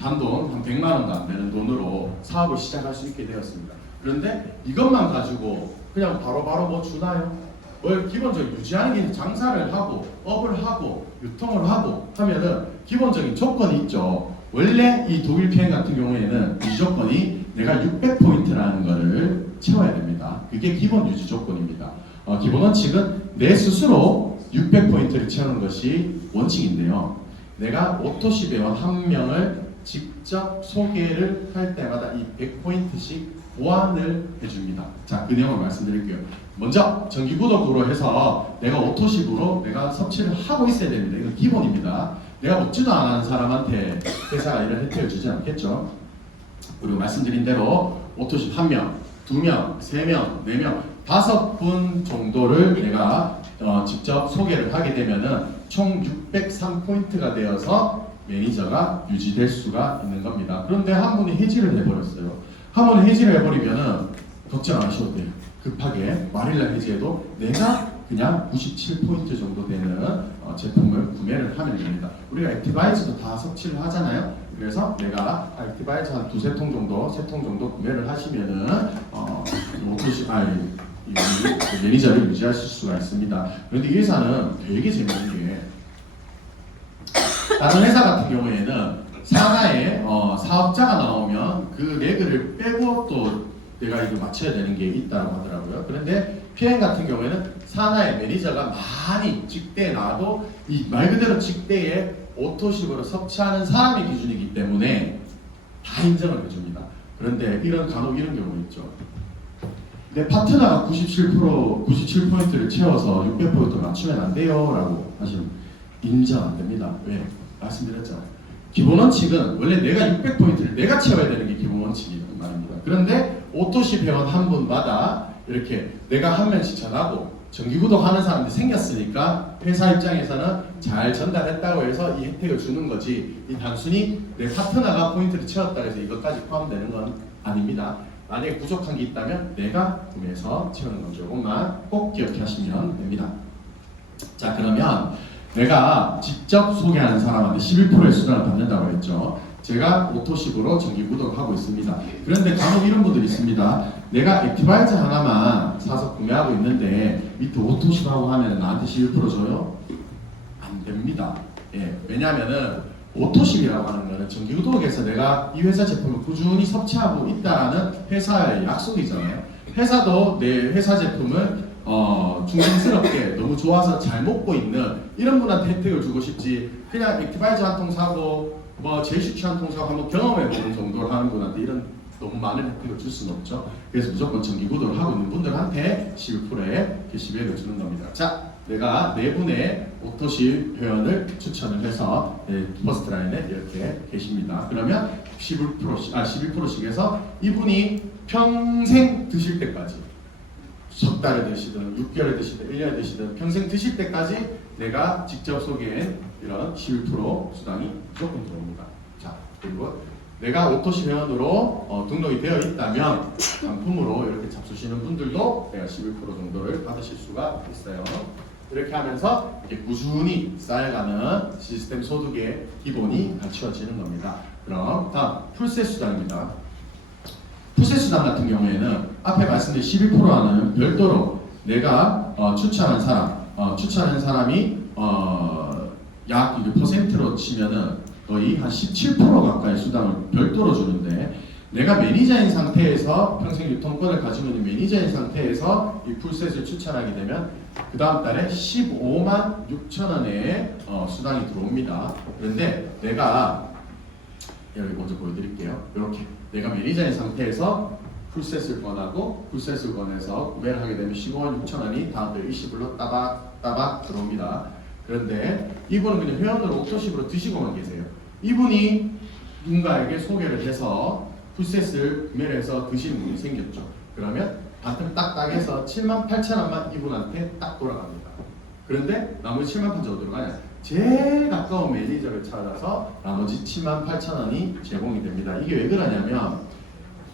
단돈 한 100만 원도 안 되는 돈으로 사업을 시작할 수 있게 되었습니다. 그런데 이것만 가지고 그냥 바로바로 뭐 주나요? 뭘 기본적으로 유지하는 게 장사를 하고 업을 하고 유통을 하고 하면은 기본적인 조건이 있죠. 원래 이 독일 PM 같은 경우에는 유지 조건이 내가 600포인트라는 거를 채워야 됩니다. 그게 기본 유지 조건입니다. 기본 원칙은 내 스스로 600포인트를 채우는 것이 원칙인데요. 내가 오토시 회원 한 명을 직접 소개를 할 때마다 이 100포인트씩 보완을 해줍니다. 자, 그 내용을 말씀드릴게요. 먼저 정기구독으로 해서 내가 오토십으로 내가 섭취를 하고 있어야 됩니다. 이건 기본입니다. 내가 먹지도 않은 사람한테 회사가 이런 혜택을 주지 않겠죠. 그리고 말씀드린 대로 오토십 1명, 2명, 3명, 4명, 5분 정도를 내가 직접 소개를 하게 되면은 총 603포인트가 되어서 매니저가 유지될 수가 있는 겁니다. 그런데 한 분이 해지를 해버렸어요. 한 번 해지를 해버리면은 걱정 안 하셔도 돼요. 급하게 말일날 해지해도 내가 그냥 97포인트 정도 되는 제품을 구매를 하면 됩니다. 우리가 액티바이즈도 다 섭취를 하잖아요. 그래서 내가 액티바이즈 한 2-3통 정도, 3통 정도 구매를 하시면은 매니저를 유지하실 수가 있습니다. 그런데 이 회사는 되게 재밌는 게 다른 회사 같은 경우에는 산하에 사업자가 나오면 그 레그를 빼고 또 내가 이거 맞춰야 되는 게 있다고 하더라고요. 그런데 PM 같은 경우에는 산하에 매니저가 많이 직대에 나와도 이 말 그대로 직대에 오토십으로 섭취하는 사람의 기준이기 때문에 다 인정을 해줍니다. 그런데 간혹 이런 경우 있죠. 내 파트너가 97%, 97포인트를 채워서 600포인트 맞추면 안 돼요 라고 하시면 인정 안 됩니다. 왜? 말씀드렸잖아요. 기본 원칙은 원래 내가 600포인트를 내가 채워야 되는 게 기본 원칙이란 말입니다. 그런데 오토시 회원 한 분마다 이렇게 내가 한 명씩 전하고 정기구독 하는 사람들이 생겼으니까 회사 입장에서는 잘 전달했다고 해서 이 혜택을 주는 거지, 이 단순히 내 파트너가 포인트를 채웠다고 해서 이것까지 포함되는 건 아닙니다. 만약에 부족한 게 있다면 내가 구매해서 채우는 건 조금만 꼭 기억하시면 됩니다. 자, 그러면 내가 직접 소개하는 사람한테 11%의 수당을 받는다고 했죠. 제가 오토십으로 정기 구독을 하고 있습니다. 그런데 간혹 이런 분들이 있습니다. 내가 액티바이저 하나만 사서 구매하고 있는데 밑에 오토십하고 하면 나한테 11% 줘요? 안 됩니다. 예, 왜냐하면은 오토십이라고 하는 거는 정기 구독에서 내가 이 회사 제품을 꾸준히 섭취하고 있다라는 회사의 약속이잖아요. 회사도 내 회사 제품을 중심스럽게 너무 좋아서 잘 먹고 있는 이런 분한테 혜택을 주고 싶지, 그냥 액티바이저 한 통 사고 뭐 제슈치 한 통 사고 한번 경험해보는 정도로 하는 분한테 이런 너무 많은 혜택을 줄 수는 없죠. 그래서 무조건 정기 구독을 하고 있는 분들한테 11%의 캐시백을 주는 겁니다. 자, 내가 네 분의 오토십 회원을 추천을 해서 퍼스트 라인에 이렇게 계십니다. 그러면 11%씩 해서 이분이 평생 드실 때까지, 석 달을 드시든 6개월을 드시든 1년을 드시든 평생 드실 때까지 내가 직접 소개한 이런 11% 수당이 무조건 들어옵니다. 자, 그리고 내가 오토시 회원으로 등록이 되어 있다면 상품으로 이렇게 잡수시는 분들도 내가 11% 정도를 받으실 수가 있어요. 이렇게 하면서 이렇게 꾸준히 쌓여가는 시스템 소득의 기본이 갖추어지는 겁니다. 그럼 다음 풀셋 수당입니다. 풀셋 수당 같은 경우에는 앞에 말씀드린 11%와는 별도로 내가 추천한 사람이 약 이게 퍼센트로 치면은 거의 한 17% 가까이 수당을 별도로 주는데, 내가 매니저인 상태에서 평생 유통권을 가지고 있는 매니저인 상태에서 이 풀셋을 추천하게 되면 그 다음 달에 15만 6천 원의 수당이 들어옵니다. 그런데 내가 여기 먼저 보여드릴게요. 이렇게 내가 매니저인 상태에서 풀셋을 권하고 풀셋을 권해서 구매를 하게 되면 15만 6천 원이 다음 달 일시불로 따박 들어옵니다. 그런데 이분은 그냥 회원으로 오토십으로 드시고만 계세요. 이분이 누군가에게 소개를 해서 풀셋을 구매를 해서 드시는 분이 생겼죠. 그러면 반틈 딱딱 해서 7만 8천 원만 이분한테 딱 돌아갑니다. 그런데 나머지 7만 8천 원 어디로 가냐? 제일 가까운 매니저를 찾아서 나머지 7만 8천 원이 제공이 됩니다. 이게 왜 그러냐면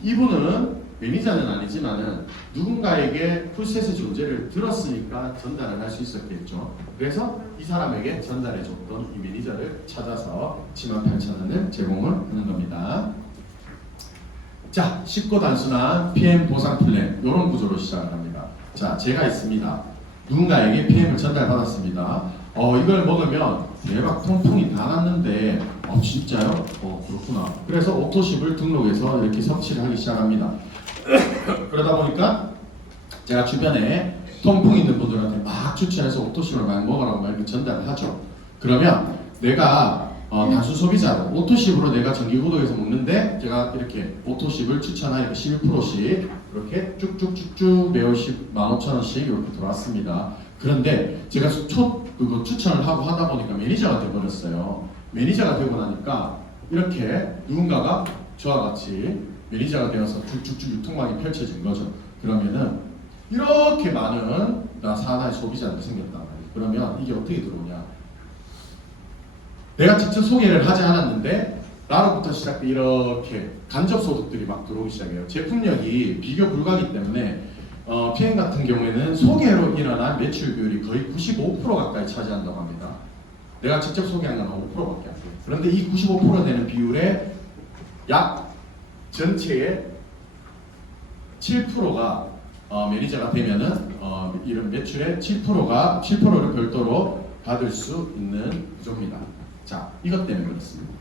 이분은 매니저는 아니지만은 누군가에게 풀셋의 존재를 들었으니까 전달을 할 수 있었겠죠. 그래서 이 사람에게 전달해줬던 이 매니저를 찾아서 7만 8천 원을 제공을 하는 겁니다. 자, 쉽고 단순한 PM 보상 플랜, 이런 구조로 시작을 합니다. 자, 제가 있습니다. 누군가에게 PM을 전달받았습니다. 이걸 먹으면 대박 통풍이 다 났는데 진짜요? 그렇구나. 그래서 오토십을 등록해서 이렇게 섭취를 하기 시작합니다. 그러다 보니까 제가 주변에 통풍 있는 분들한테 막 추천해서 오토십을 많이 먹으라고 막 전달을 하죠. 그러면 내가 다수 소비자로 오토십으로 내가 정기구독해서 먹는데 제가 이렇게 오토십을 추천하니까 11%씩 이렇게 쭉쭉쭉쭉 매월 15,000원씩 이렇게 들어왔습니다. 그런데 제가 그거 추천을 하고 하다 보니까 매니저가 돼버렸어요. 매니저가 되고 나니까 이렇게 누군가가 저와 같이 매니저가 되어서 쭉쭉쭉 유통망이 펼쳐진 거죠. 그러면은 이렇게 많은 산하의 소비자들이 생겼단 말이에요. 그러면 이게 어떻게 들어오냐? 내가 직접 소개를 하지 않았는데 나로부터 시작돼 이렇게 간접 소득들이 막 들어오기 시작해요. 제품력이 비교 불가하기 때문에 PM 같은 경우에는 소개로 일어난 매출 비율이 거의 95% 가까이 차지한다고 합니다. 내가 직접 소개한 건 5%밖에 안 돼요. 그런데 이 95% 되는 비율에 약 전체의 7%가 매니저가 되면은 이런 매출의 7%를 별도로 받을 수 있는 구조입니다. 자, 이것 때문에 그렇습니다.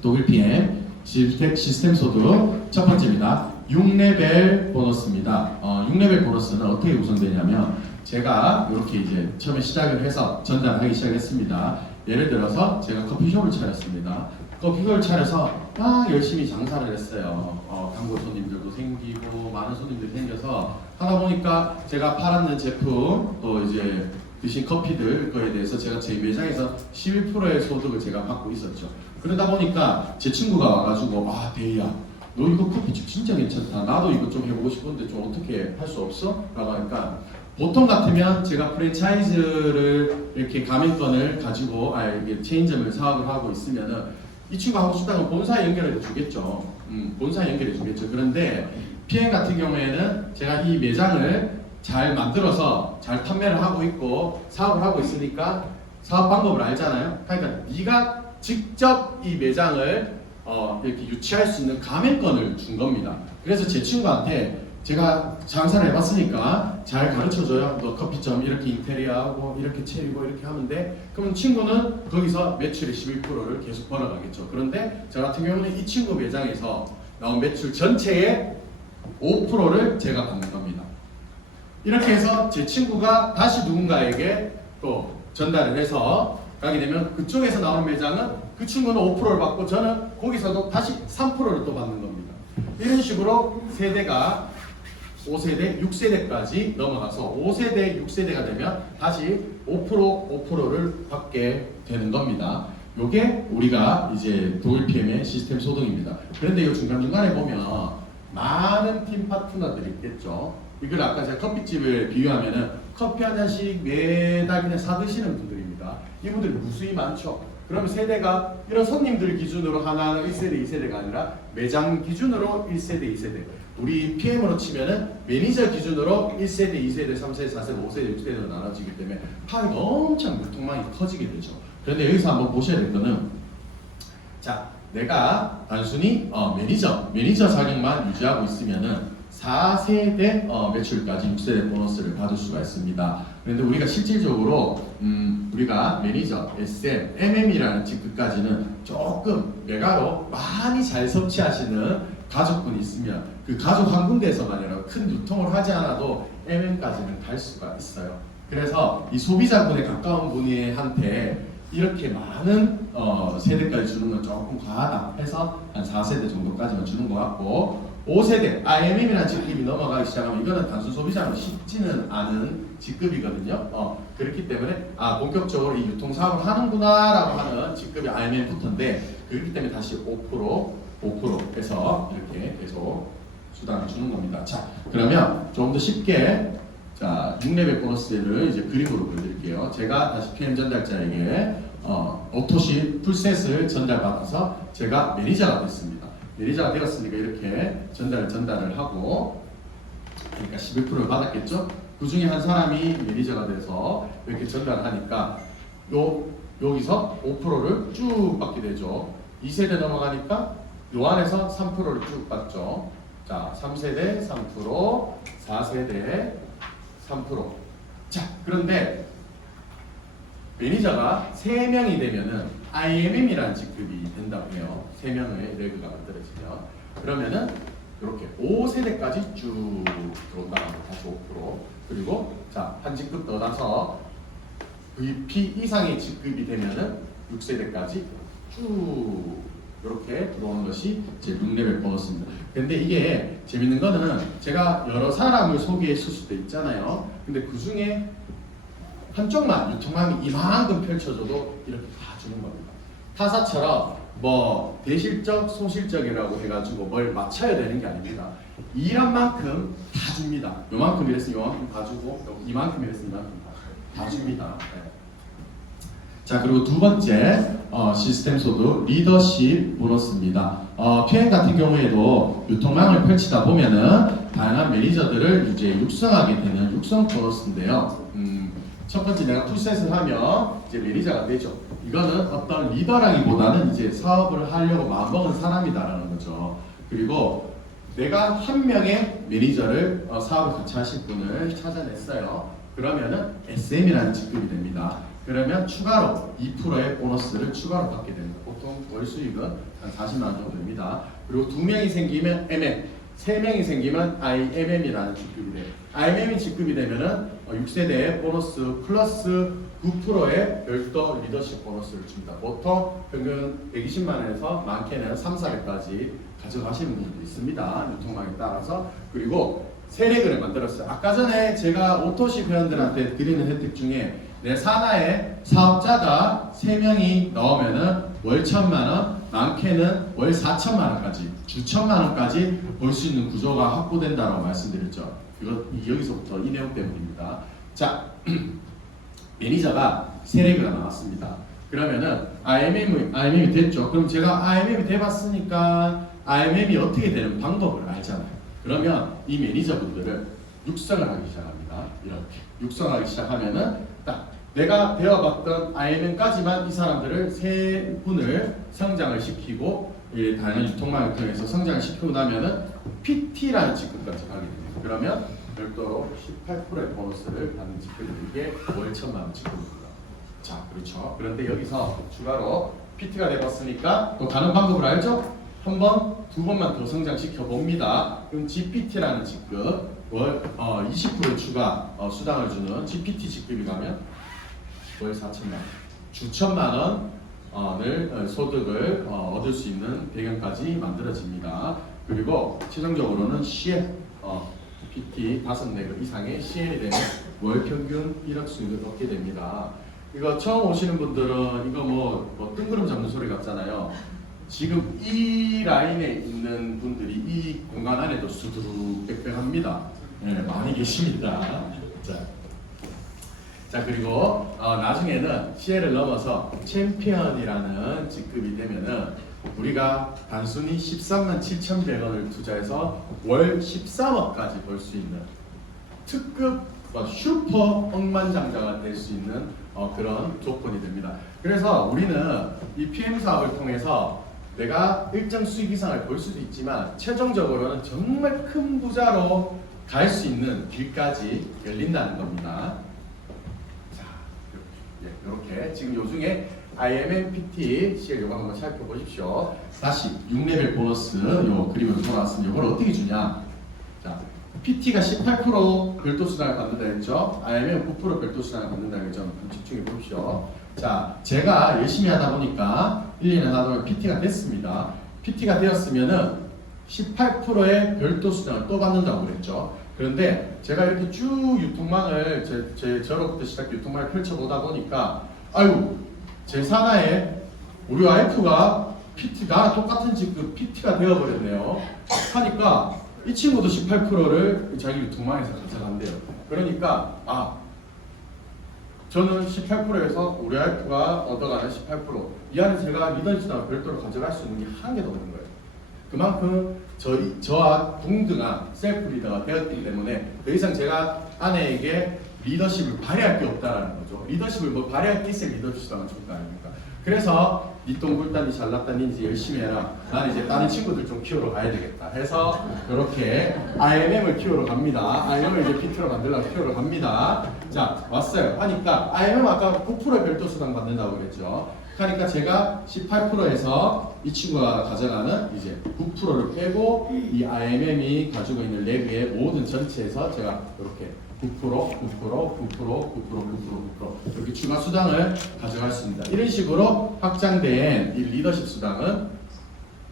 독일 PM 시스템 소득 첫 번째입니다. 6레벨 보너스입니다. 6레벨 보너스는 어떻게 구성되냐면 제가 이렇게 이제 처음에 시작을 해서 전달하기 시작했습니다. 예를 들어서 제가 커피숍을 차렸습니다. 커피숍을 차려서 막 열심히 장사를 했어요. 광고 손님들도 생기고 많은 손님들이 생겨서 하다 보니까 제가 팔았는 제품 또 이제 드신 커피들 거에 대해서 제가 제 매장에서 11%의 소득을 제가 받고 있었죠. 그러다 보니까 제 친구가 와가지고 아 대희야 너 이거 커피집 진짜 괜찮다. 나도 이거 좀 해보고 싶은데 좀 어떻게 할 수 없어? 라고 하니까 보통 같으면 제가 프랜차이즈를 이렇게 가맹권을 가지고 이게 체인점을 사업을 하고 있으면은 이 친구 하고 싶다면 본사에 연결해 주겠죠. 본사에 연결해 주겠죠. 그런데 PM 같은 경우에는 제가 이 매장을 잘 만들어서 잘 판매를 하고 있고 사업을 하고 있으니까 사업 방법을 알잖아요. 그러니까 네가 직접 이 매장을 이렇게 유치할 수 있는 가맹권을 준 겁니다. 그래서 제 친구한테 제가 장사를 해봤으니까 잘 가르쳐줘요. 너 커피점 이렇게 인테리어하고 이렇게 채우고 이렇게 하면 돼. 그럼 친구는 거기서 매출의 11%를 계속 벌어가겠죠. 그런데 저 같은 경우는 이 친구 매장에서 나온 매출 전체의 5%를 제가 받는 겁니다. 이렇게 해서 제 친구가 다시 누군가에게 또 전달을 해서 가게 되면 그쪽에서 나오는 매장은 그 친구는 5%를 받고 저는 거기서도 다시 3%를 또 받는 겁니다. 이런 식으로 세대가 5세대, 6세대까지 넘어가서 5세대, 6세대가 되면 다시 5%를 받게 되는 겁니다. 요게 우리가 이제 도일 PM의 시스템 소득입니다. 그런데 이 중간중간에 보면 많은 팀 파트너들이 있겠죠. 이걸 아까 제가 커피집을 비유하면은 커피 한 잔씩 매달 그냥 사드시는 분들입니다. 이분들이 무수히 많죠. 그러면 세대가 이런 손님들 기준으로 하나는 1세대, 2세대가 아니라 매장 기준으로 1세대, 2세대. 우리 PM으로 치면은 매니저 기준으로 1세대, 2세대, 3세대, 4세대, 5세대, 6세대로 나눠지기 때문에 파가 엄청 물통망이 커지게 되죠. 그런데 여기서 한번 보셔야 될 거는 자, 내가 단순히 매니저 자격만 유지하고 있으면은 4세대 매출까지 6세대 보너스를 받을 수가 있습니다. 그런데 우리가 실질적으로 우리가 매니저, SM, MM이라는 직급까지는 조금 메가로 많이 잘 섭취하시는 가족분이 있으면 그 가족 한 군데에서만 아니라 큰 유통을 하지 않아도 MM까지는 갈 수가 있어요. 그래서 이 소비자분에 가까운 분한테 이렇게 많은 세대까지 주는 건 조금 과하다 해서 한 4세대 정도까지만 주는 것 같고 5세대 IMM이라는 직급이 넘어가기 시작하면 이거는 단순 소비자로 쉽지는 않은 직급이거든요. 그렇기 때문에 본격적으로 이 유통 사업을 하는구나 라고 하는 직급이 IMM부터인데 그렇기 때문에 다시 5%에서 이렇게 계속 수당을 주는 겁니다. 자, 그러면 조금 더 쉽게 자 6레벨 보너스를 이제 그림으로 보여드릴게요. 제가 다시 PM 전달자에게 오토시 풀셋을 전달받아서 제가 매니저가 됐습니다. 매니저가 되었으니까 이렇게 전달을 하고 그러니까 11%를 받았겠죠? 그 중에 한 사람이 매니저가 돼서 이렇게 전달하니까 여기서 5%를 쭉 받게 되죠. 2세대 넘어가니까 요 안에서 3%를 쭉 받죠. 자, 3세대 3%, 4세대 3%. 자, 그런데 매니저가 3명이 되면은 IMM이라는 직급이 된다고 해요. 3명의 레그가 만들어지면. 그러면은 이렇게 5세대까지 쭉 들어온다. 다시 5%. 그리고 자, 한 직급 더 나서 VP 이상의 직급이 되면은 6세대까지 쭉 이렇게 들어오는 것이 제 6레벨 보너스입니다. 근데 이게 재밌는 거는 제가 여러 사람을 소개했을 수도 있잖아요. 근데 그 중에 한쪽만 유통망이 이만큼 펼쳐져도 이렇게 다 주는 겁니다. 타사처럼 뭐 대실적, 소실적이라고 해가지고 뭘 맞춰야 되는 게 아닙니다. 일한 만큼 다 줍니다. 요만큼 이랬으면 요만큼 다 주고 이만큼 이랬으면 이만큼 다 줍니다. 네. 자, 그리고 두 번째 시스템 소득 리더십 보너스입니다. PM 같은 경우에도 유통망을 펼치다 보면은 다양한 매니저들을 이제 육성하게 되는 육성 보너스인데요. 첫 번째 내가 풀셋을 하면 이제 매니저가 되죠. 이거는 어떤 리더라기보다는 이제 사업을 하려고 마음먹은 사람이다라는 거죠. 그리고 내가 한 명의 매니저를 사업을 같이 하실 분을 찾아냈어요. 그러면은 SM이라는 직급이 됩니다. 그러면 추가로 2%의 보너스를 추가로 받게 됩니다. 보통 월 수익은 한 40만 원 정도 됩니다. 그리고 2명이 생기면 MM, 3명이 생기면 IMM이라는 직급이 돼요. IMM이 직급이 되면은 6세대 보너스 플러스 9%의 별도 리더십 보너스를 줍니다. 보통 평균 120만 원에서 많게는 3, 400까지 가져가시는 분들도 있습니다. 유통망에 따라서. 그리고 세력을 만들었어요. 아까 전에 제가 오토시 회원들한테 드리는 혜택 중에 내 산하에 사업자가 3명이 나오면은 월 1,000만 원, 많게는 월 4천만 원까지, 주 1,000만 원까지 벌 수 있는 구조가 확보된다고 말씀드렸죠. 이거 여기서부터 이 내용 때문입니다. 자, 매니저가 세력가 나왔습니다. 그러면은 IMM이 됐죠. 그럼 제가 IMM이 돼봤으니까 IMM이 어떻게 되는 방법을 알잖아요. 그러면 이 매니저분들을 육성을 하기 시작합니다. 이렇게 육성하기 시작하면은 딱 내가 배워봤던 IMM까지만 이 사람들을 세 분을 성장을 시키고 다른 유통망을 통해서 성장을 시키고 나면은 PT라는 직급까지 가게 됩니다. 그러면 별도로 18%의 보너스를 받는 직급이 이게 월 1,000만 원 직급입니다. 자, 그렇죠. 그런데 여기서 추가로 PT가 돼봤으니까 또 다른 방법을 알죠? 한 번, 두 번만 더 성장시켜 봅니다. 그럼 GPT라는 직급, 월 20% 추가 수당을 주는 GPT 직급이 가면 월 4천만 원, 주 1,000만 원을 소득을 얻을 수 있는 배경까지 만들어집니다. 그리고 최종적으로는 CL, PT 5레벨 이상의 CL이 되면 월 평균 1억 수익을 얻게 됩니다. 이거 처음 오시는 분들은 이거 뭐 뜬구름 잡는 소리 같잖아요. 지금 이 라인에 있는 분들이 이 공간 안에도 수두룩 빽빽합니다. 네, 많이 계십니다. 자 그리고 나중에는 CL을 넘어서 챔피언이라는 직급이 되면은 우리가 단순히 13만 7,100원을 투자해서 월 13억까지 벌 수 있는 특급 슈퍼 억만장자가 될 수 있는 그런 조건이 됩니다. 그래서 우리는 이 PM 사업을 통해서 내가 일정 수익 이상을 벌 수도 있지만 최종적으로는 정말 큰 부자로 갈 수 있는 길까지 열린다는 겁니다. 자, 이렇게 지금 요 중에 IMM, PT, CL 요거 한번 살펴보십시오. 다시 6레벨 보너스 요 그림으로 돌아왔습니다. 이걸 어떻게 주냐? 자, PT가 18% 별도 수당을 받는다 했죠. IMM 9% 별도 수당을 받는다 했죠. 집중해 보십시오. 자, 제가 열심히 하다 보니까 1, 2년 하다 보면 PT가 됐습니다. PT가 되었으면은 18%의 별도 수당을 또 받는다고 그랬죠. 그런데 제가 이렇게 쭉 유통망을 저로부터 시작 유통망을 펼쳐보다 보니까 아유, 제 산하에 우리 와이프가 PT 나랑 똑같은 직급 PT가 되어버렸네요. 하니까 이 친구도 18%를 자기 유통망에서 가져간대요. 그러니까 저는 18%에서 우리 와이프가 얻어가는 18%이 안에 제가 리더십을 별도로 가져갈 수 있는 게 한 개도 없는 거예요. 그만큼 저와 동등한 셀프 리더가 되었기 때문에 더 이상 제가 아내에게 리더십을 발휘할 게 없다라는 거죠. 리더십을 뭐 발휘할 게 있어야 리더십 수당을 줄 거 아닙니까? 그래서 니 똥 굴다니 잘났다니 열심히 해라. 난 이제 다른 친구들 좀 키우러 가야 되겠다 해서 이렇게 IMM을 키우러 갑니다. IMM을 이제 PT로 만들려고 키우러 갑니다. 자, 왔어요. 하니까 IMM 아까 9%의 별도 수당 받는다고 그랬죠. 그러니까 제가 18%에서 이 친구가 가져가는 이제 9%를 빼고 이 IMM이 가지고 있는 레그의 모든 전체에서 제가 이렇게 9% 이렇게 추가 수당을 가져갈 수 있습니다. 이런 식으로 확장된 이 리더십 수당은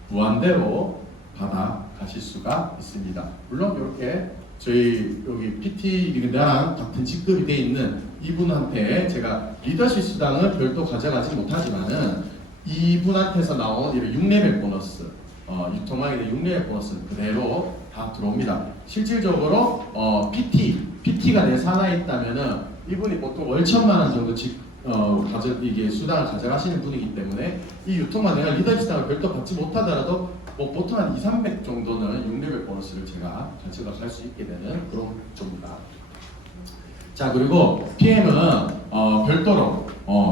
무한대로 받아 가실 수가 있습니다. 물론 이렇게 저희 여기 PT 나랑 같은 직급이 돼 있는 이분한테 제가 리더십 수당을 별도 가져가지 못하지만은 이분한테서 나온 이런 6레벨 보너스, 유통망에 대한 6레벨 보너스는 그대로 다 들어옵니다. 실질적으로 PT가 내 산하에 있다면은 이분이 보통 월 1,000만 원 정도 이게 수당을 가져가시는 분이기 때문에 이 유통망 내가 리더십 수당을 별도 받지 못하더라도 뭐 보통 한 2, 300 정도는 6레벨 보너스를 제가 가져갈 수 있게 되는 그런 구조입니다. 자, 그리고 PM은 별도로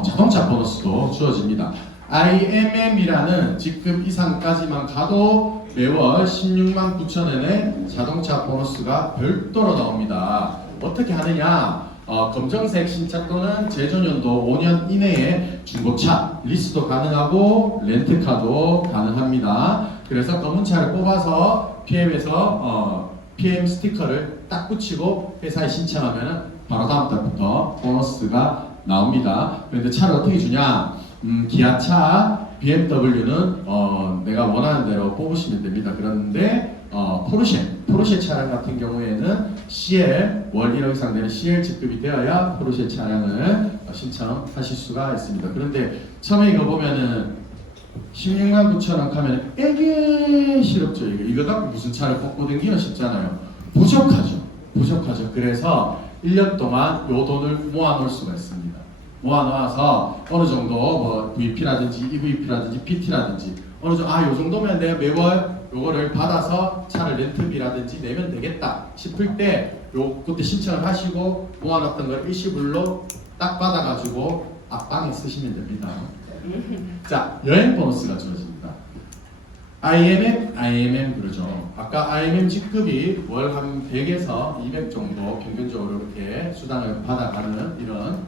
자동차 보너스도 주어집니다. IMM이라는 직급 이상까지만 가도 매월 16만 9천 원의 자동차 보너스가 별도로 나옵니다. 어떻게 하느냐? 검정색 신차 또는 제조년도 5년 이내에 중고차 리스도 가능하고 렌트카도 가능합니다. 그래서 검은 차를 뽑아서 PM에서 PM 스티커를 딱 붙이고 회사에 신청하면 바로 다음 달부터 보너스가 나옵니다. 그런데 차를 어떻게 주냐? 기아차, BMW는 내가 원하는 대로 뽑으시면 됩니다. 그런데 포르쉐 차량 같은 경우에는 CL 월 1억 이상 되는 CL 직급이 되어야 포르쉐 차량을 신청하실 수가 있습니다. 그런데 처음에 이거 보면은 16만 9천 원 가면 애게 싫었죠. 이거 갖고 무슨 차를 뽑고 다니기는 쉽잖아요. 부족하죠. 그래서 1년 동안 요 돈을 모아놓을 수가 있습니다. 모아놓아서 어느 정도 뭐 VP라든지 EVP라든지 PT라든지 어느 정도 요 정도면 내가 매월 요거를 받아서 차를 렌트비라든지 내면 되겠다 싶을 때 그때 신청을 하시고 모아놨던 걸 일시불로 딱 받아가지고 앞방에 쓰시면 됩니다. 자, 여행 보너스가 주어집니다. IMM 그러죠. 아까 IMM 직급이 월 한 100에서 200 정도 평균적으로 이렇게 수당을 받아가는 이런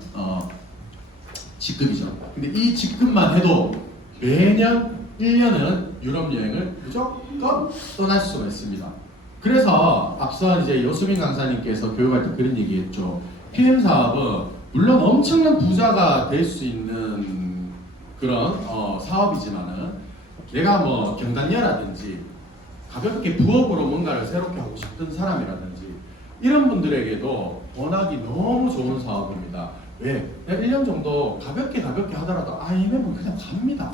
직급이죠. 근데 이 직급만 해도 매년 1년은 유럽 여행을 무조건 떠날 수가 있습니다. 그래서 앞서 이제 여수민 강사님께서 교육할 때 그런 얘기했죠. PM 사업은 물론 엄청난 부자가 될 수 있는 그런 사업이지만은 내가 뭐 경단녀라든지 가볍게 부업으로 뭔가를 새롭게 하고 싶은 사람이라든지 이런 분들에게도 워낙이 너무 좋은 사업입니다. 왜? 1년 정도 가볍게 하더라도 IMM은 그냥 갑니다.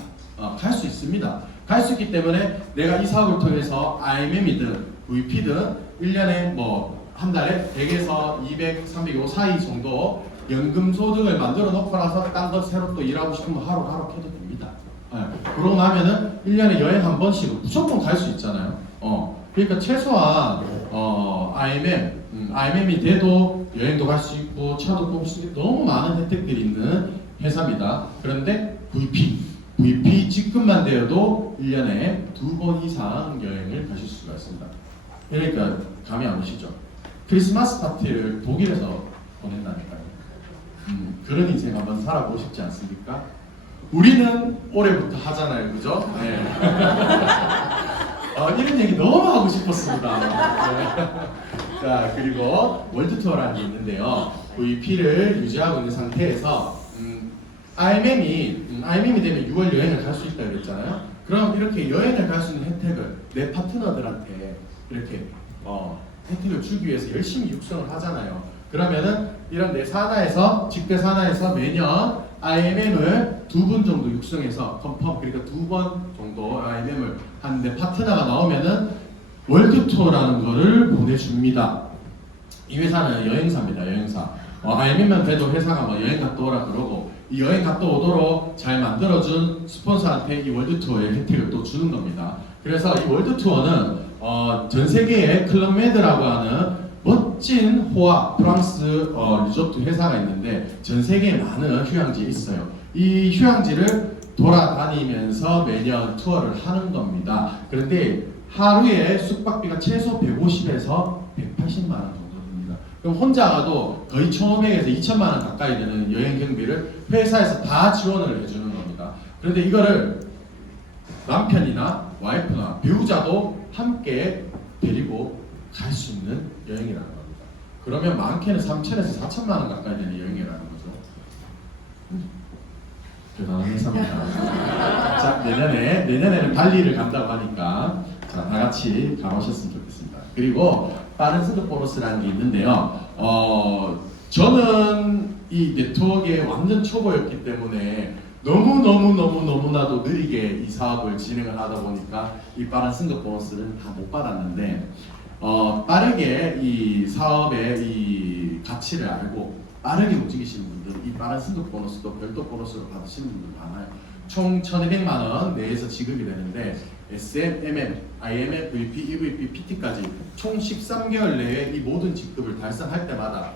갈 수 있습니다. 갈 수 있기 때문에 내가 이 사업을 통해서 IMM이든 VP든 1년에 뭐 한 달에 100에서 200, 300, 사이 정도 연금 소득을 만들어 놓고 나서 딴 거 새로 또 일하고 싶으면 하루 켜도 됩니다. 그러고 나면은 1년에 여행 한 번씩은 무조건 갈 수 있잖아요. 그러니까 최소한 IMM이 돼도 여행도 갈 수 있고 차도 뽑을 수 있고 너무 많은 혜택들이 있는 회사입니다. 그런데 VP 직급만 되어도 1년에 2번 이상 여행을 가실 수가 있습니다. 그러니까 감이 안 오시죠? 크리스마스 파티를 독일에서 보낸다니까요. 그런 인생 한번 살아보고 싶지 않습니까? 우리는 올해부터 하잖아요, 그죠? 네. 이런 얘기 너무 하고 싶었습니다. 네. 자, 그리고 월드 투어라는 게 있는데요. VP를 유지하고 있는 상태에서 IMM이 되면 6월 여행을 갈 수 있다 그랬잖아요. 그럼 이렇게 여행을 갈 수 있는 혜택을 내 파트너들한테 이렇게 혜택을 주기 위해서 열심히 육성을 하잖아요. 그러면은 이런 내 산하에서 직대 산하에서 매년 IMM을 2분 정도 육성해서 컨펌 그러니까 2번 정도 IMM을 하는데 파트너가 나오면은 월드 투어라는 거를 보내줍니다. 이 회사는 여행사입니다. 여행사. IMM만 돼도 회사가 뭐 여행 갔다 오라 그러고 이 여행 갔다 오도록 잘 만들어준 스폰서한테 이 월드 투어의 혜택을 또 주는 겁니다. 그래서 이 월드 투어는 전 세계에 클럽메드라고 하는 멋진 호화 프랑스 리조트 회사가 있는데 전 세계에 많은 휴양지에 있어요. 이 휴양지를 돌아다니면서 매년 투어를 하는 겁니다. 그런데 하루에 숙박비가 최소 150에서 180만 원 정도 됩니다. 그럼 혼자 가도 거의 1,500에서 2,000만 원 가까이 되는 여행 경비를 회사에서 다 지원을 해주는 겁니다. 그런데 이거를 남편이나 와이프나 배우자도 함께 데리고 갈 수 있는 여행이라는 겁니다. 그러면 많게는 3,000에서 4,000만 원 가까이 되는 여행이라는 거죠. 대단한 회사입니다. 자, 내년에는 발리를 간다고 하니까 자, 다 같이 가보셨으면 좋겠습니다. 그리고 빠른 승급 보너스라는 게 있는데요. 저는 이 네트워크의 완전 초보였기 때문에 너무나도 느리게 이 사업을 진행을 하다 보니까 이 빠른 승급 보너스는 다 못 받았는데 빠르게 이 사업의 이 가치를 알고 빠르게 움직이시는 분들은 이 빠른 승급 보너스도 별도 보너스로 받으시는 분들 많아요. 총 1,200만 원 내에서 지급이 되는데 SM, MM, IMF, VP, EVP, PT까지 총 13개월 내에 이 모든 직급을 달성할 때마다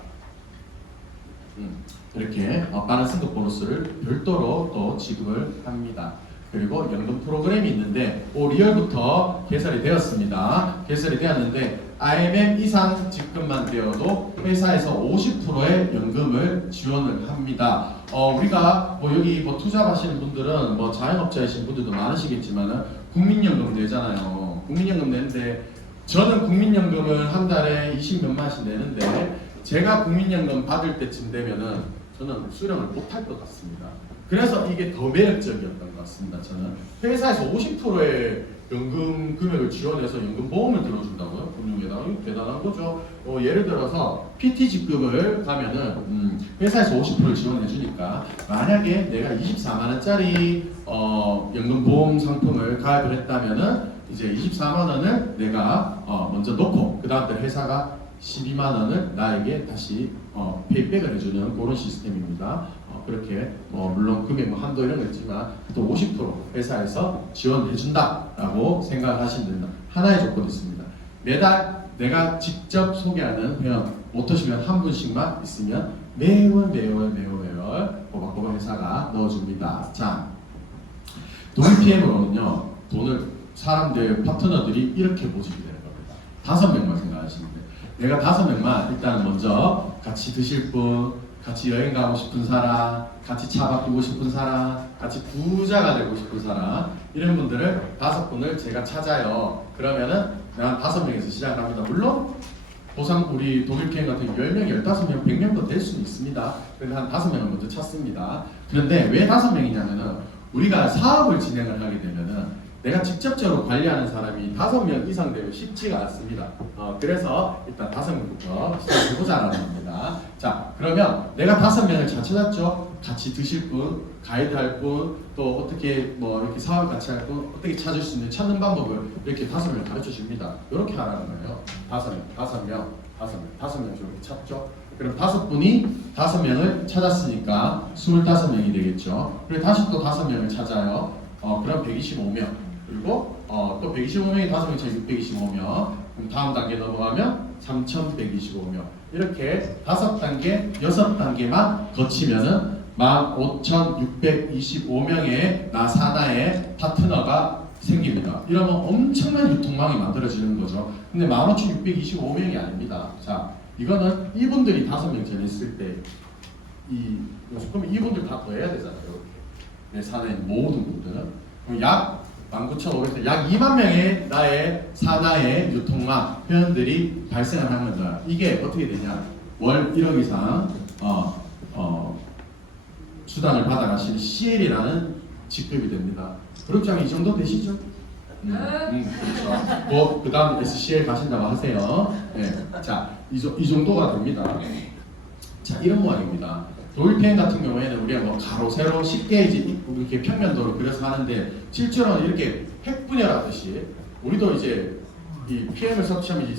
이렇게 빠른 승급 보너스를 별도로 또 지급을 합니다. 그리고 연금 프로그램이 있는데 올 2월부터 개설이 되었습니다. 개설이 되었는데 IMM 이상 직급만 되어도 회사에서 50%의 연금을 지원을 합니다. 우리가 뭐 여기 뭐 투잡하시는 분들은 뭐 자영업자이신 분들도 많으시겠지만은 국민연금 내잖아요. 국민연금 내는데 저는 국민연금을 한 달에 20몇만씩 내는데 제가 국민연금 받을 때쯤 되면은 저는 수령을 못할 것 같습니다. 그래서 이게 더 매력적이었던 것 같습니다. 저는 회사에서 50%의 연금 금액을 지원해서 연금 보험을 들어준다고요? 금융에다가 이거 대단한 거죠. 예를 들어서 PT 직급을 가면은 회사에서 50% 지원해 주니까 만약에 내가 24만 원짜리 연금 보험 상품을 가입을 했다면은 이제 24만 원을 내가 먼저 놓고 그 다음 때 회사가 12만 원을 나에게 다시 페이백을 해주는 그런 시스템입니다. 그렇게 물론 금액 한도 이런 거 있지만 또 50% 회사에서 지원해준다라고 생각을 하시면 된다. 하나의 조건이 있습니다. 매달 내가 직접 소개하는 회원 오토시면 한 분씩만 있으면 매월 꼬박꼬박 회사가 넣어줍니다. 자, 돈 PM으로는요 돈을 사람들 파트너들이 이렇게 모집이 되는 겁니다. 5명만 생각하시면 돼요. 내가 5명만 일단 먼저 같이 드실 분, 같이 여행 가고 싶은 사람, 같이 차 바꾸고 싶은 사람, 같이 부자가 되고 싶은 사람 이런 분들을 5분을 제가 찾아요. 그러면은 한 5명에서 시작을 합니다. 물론 보상 우리 독일 PM 같은 10명, 15명, 100명도 될 수는 있습니다. 그런데 한 5명을 먼저 찾습니다. 그런데 왜 5명이냐면은 우리가 사업을 진행을 하게 되면은 내가 직접적으로 관리하는 사람이 5명 이상 되면 쉽지가 않습니다. 그래서 일단 5명부터 시작해보자라는 겁니다. 자, 그러면 내가 5명을 잘 찾았죠? 같이 드실 분, 가이드할 분, 또 어떻게 이렇게 사업을 같이 할 분, 어떻게 찾을 수 있는 찾는 방법을 이렇게 5명을 가르쳐 줍니다. 이렇게 하라는 거예요. 5명 이렇게 찾죠? 그럼 5분이 5명을 찾았으니까 25명이 되겠죠. 그리고 다시 또 5명을 찾아요. 그럼 125명. 그리고 또 125명이 5명 차 625명. 그럼 다음 단계 넘어가면 3125명. 이렇게 5단계, 6단계만 거치면은 15,625명의 나 사나의 파트너가 생깁니다. 이러면 엄청난 유통망이 만들어지는 거죠. 근데 15,625명이 아닙니다. 자, 이거는 이분들이 5명 전에 있을 때 그럼 이분들 다 더해야 되잖아요. 내 사나의 모든 분들은 약 19,500명, 약 2만 명의 나의 사나의 유통망 회원들이 발생을 하는 거야. 이게 어떻게 되냐? 월 1억 이상 수당을 받아가시는 CL이라는 직급이 됩니다. 그렇죠? 이 정도 되시죠? 그렇죠. 그 다음 SCL 가신다고 하세요. 네. 자, 이 정도가 됩니다. 자, 이런 모양입니다. 독일 PM 같은 경우에는 우리가 가로, 세로 쉽게 이렇게 평면도로 그려서 하는데 실제로는 이렇게 핵분열하듯이 우리도 이제 이 PM을 섭취하면 이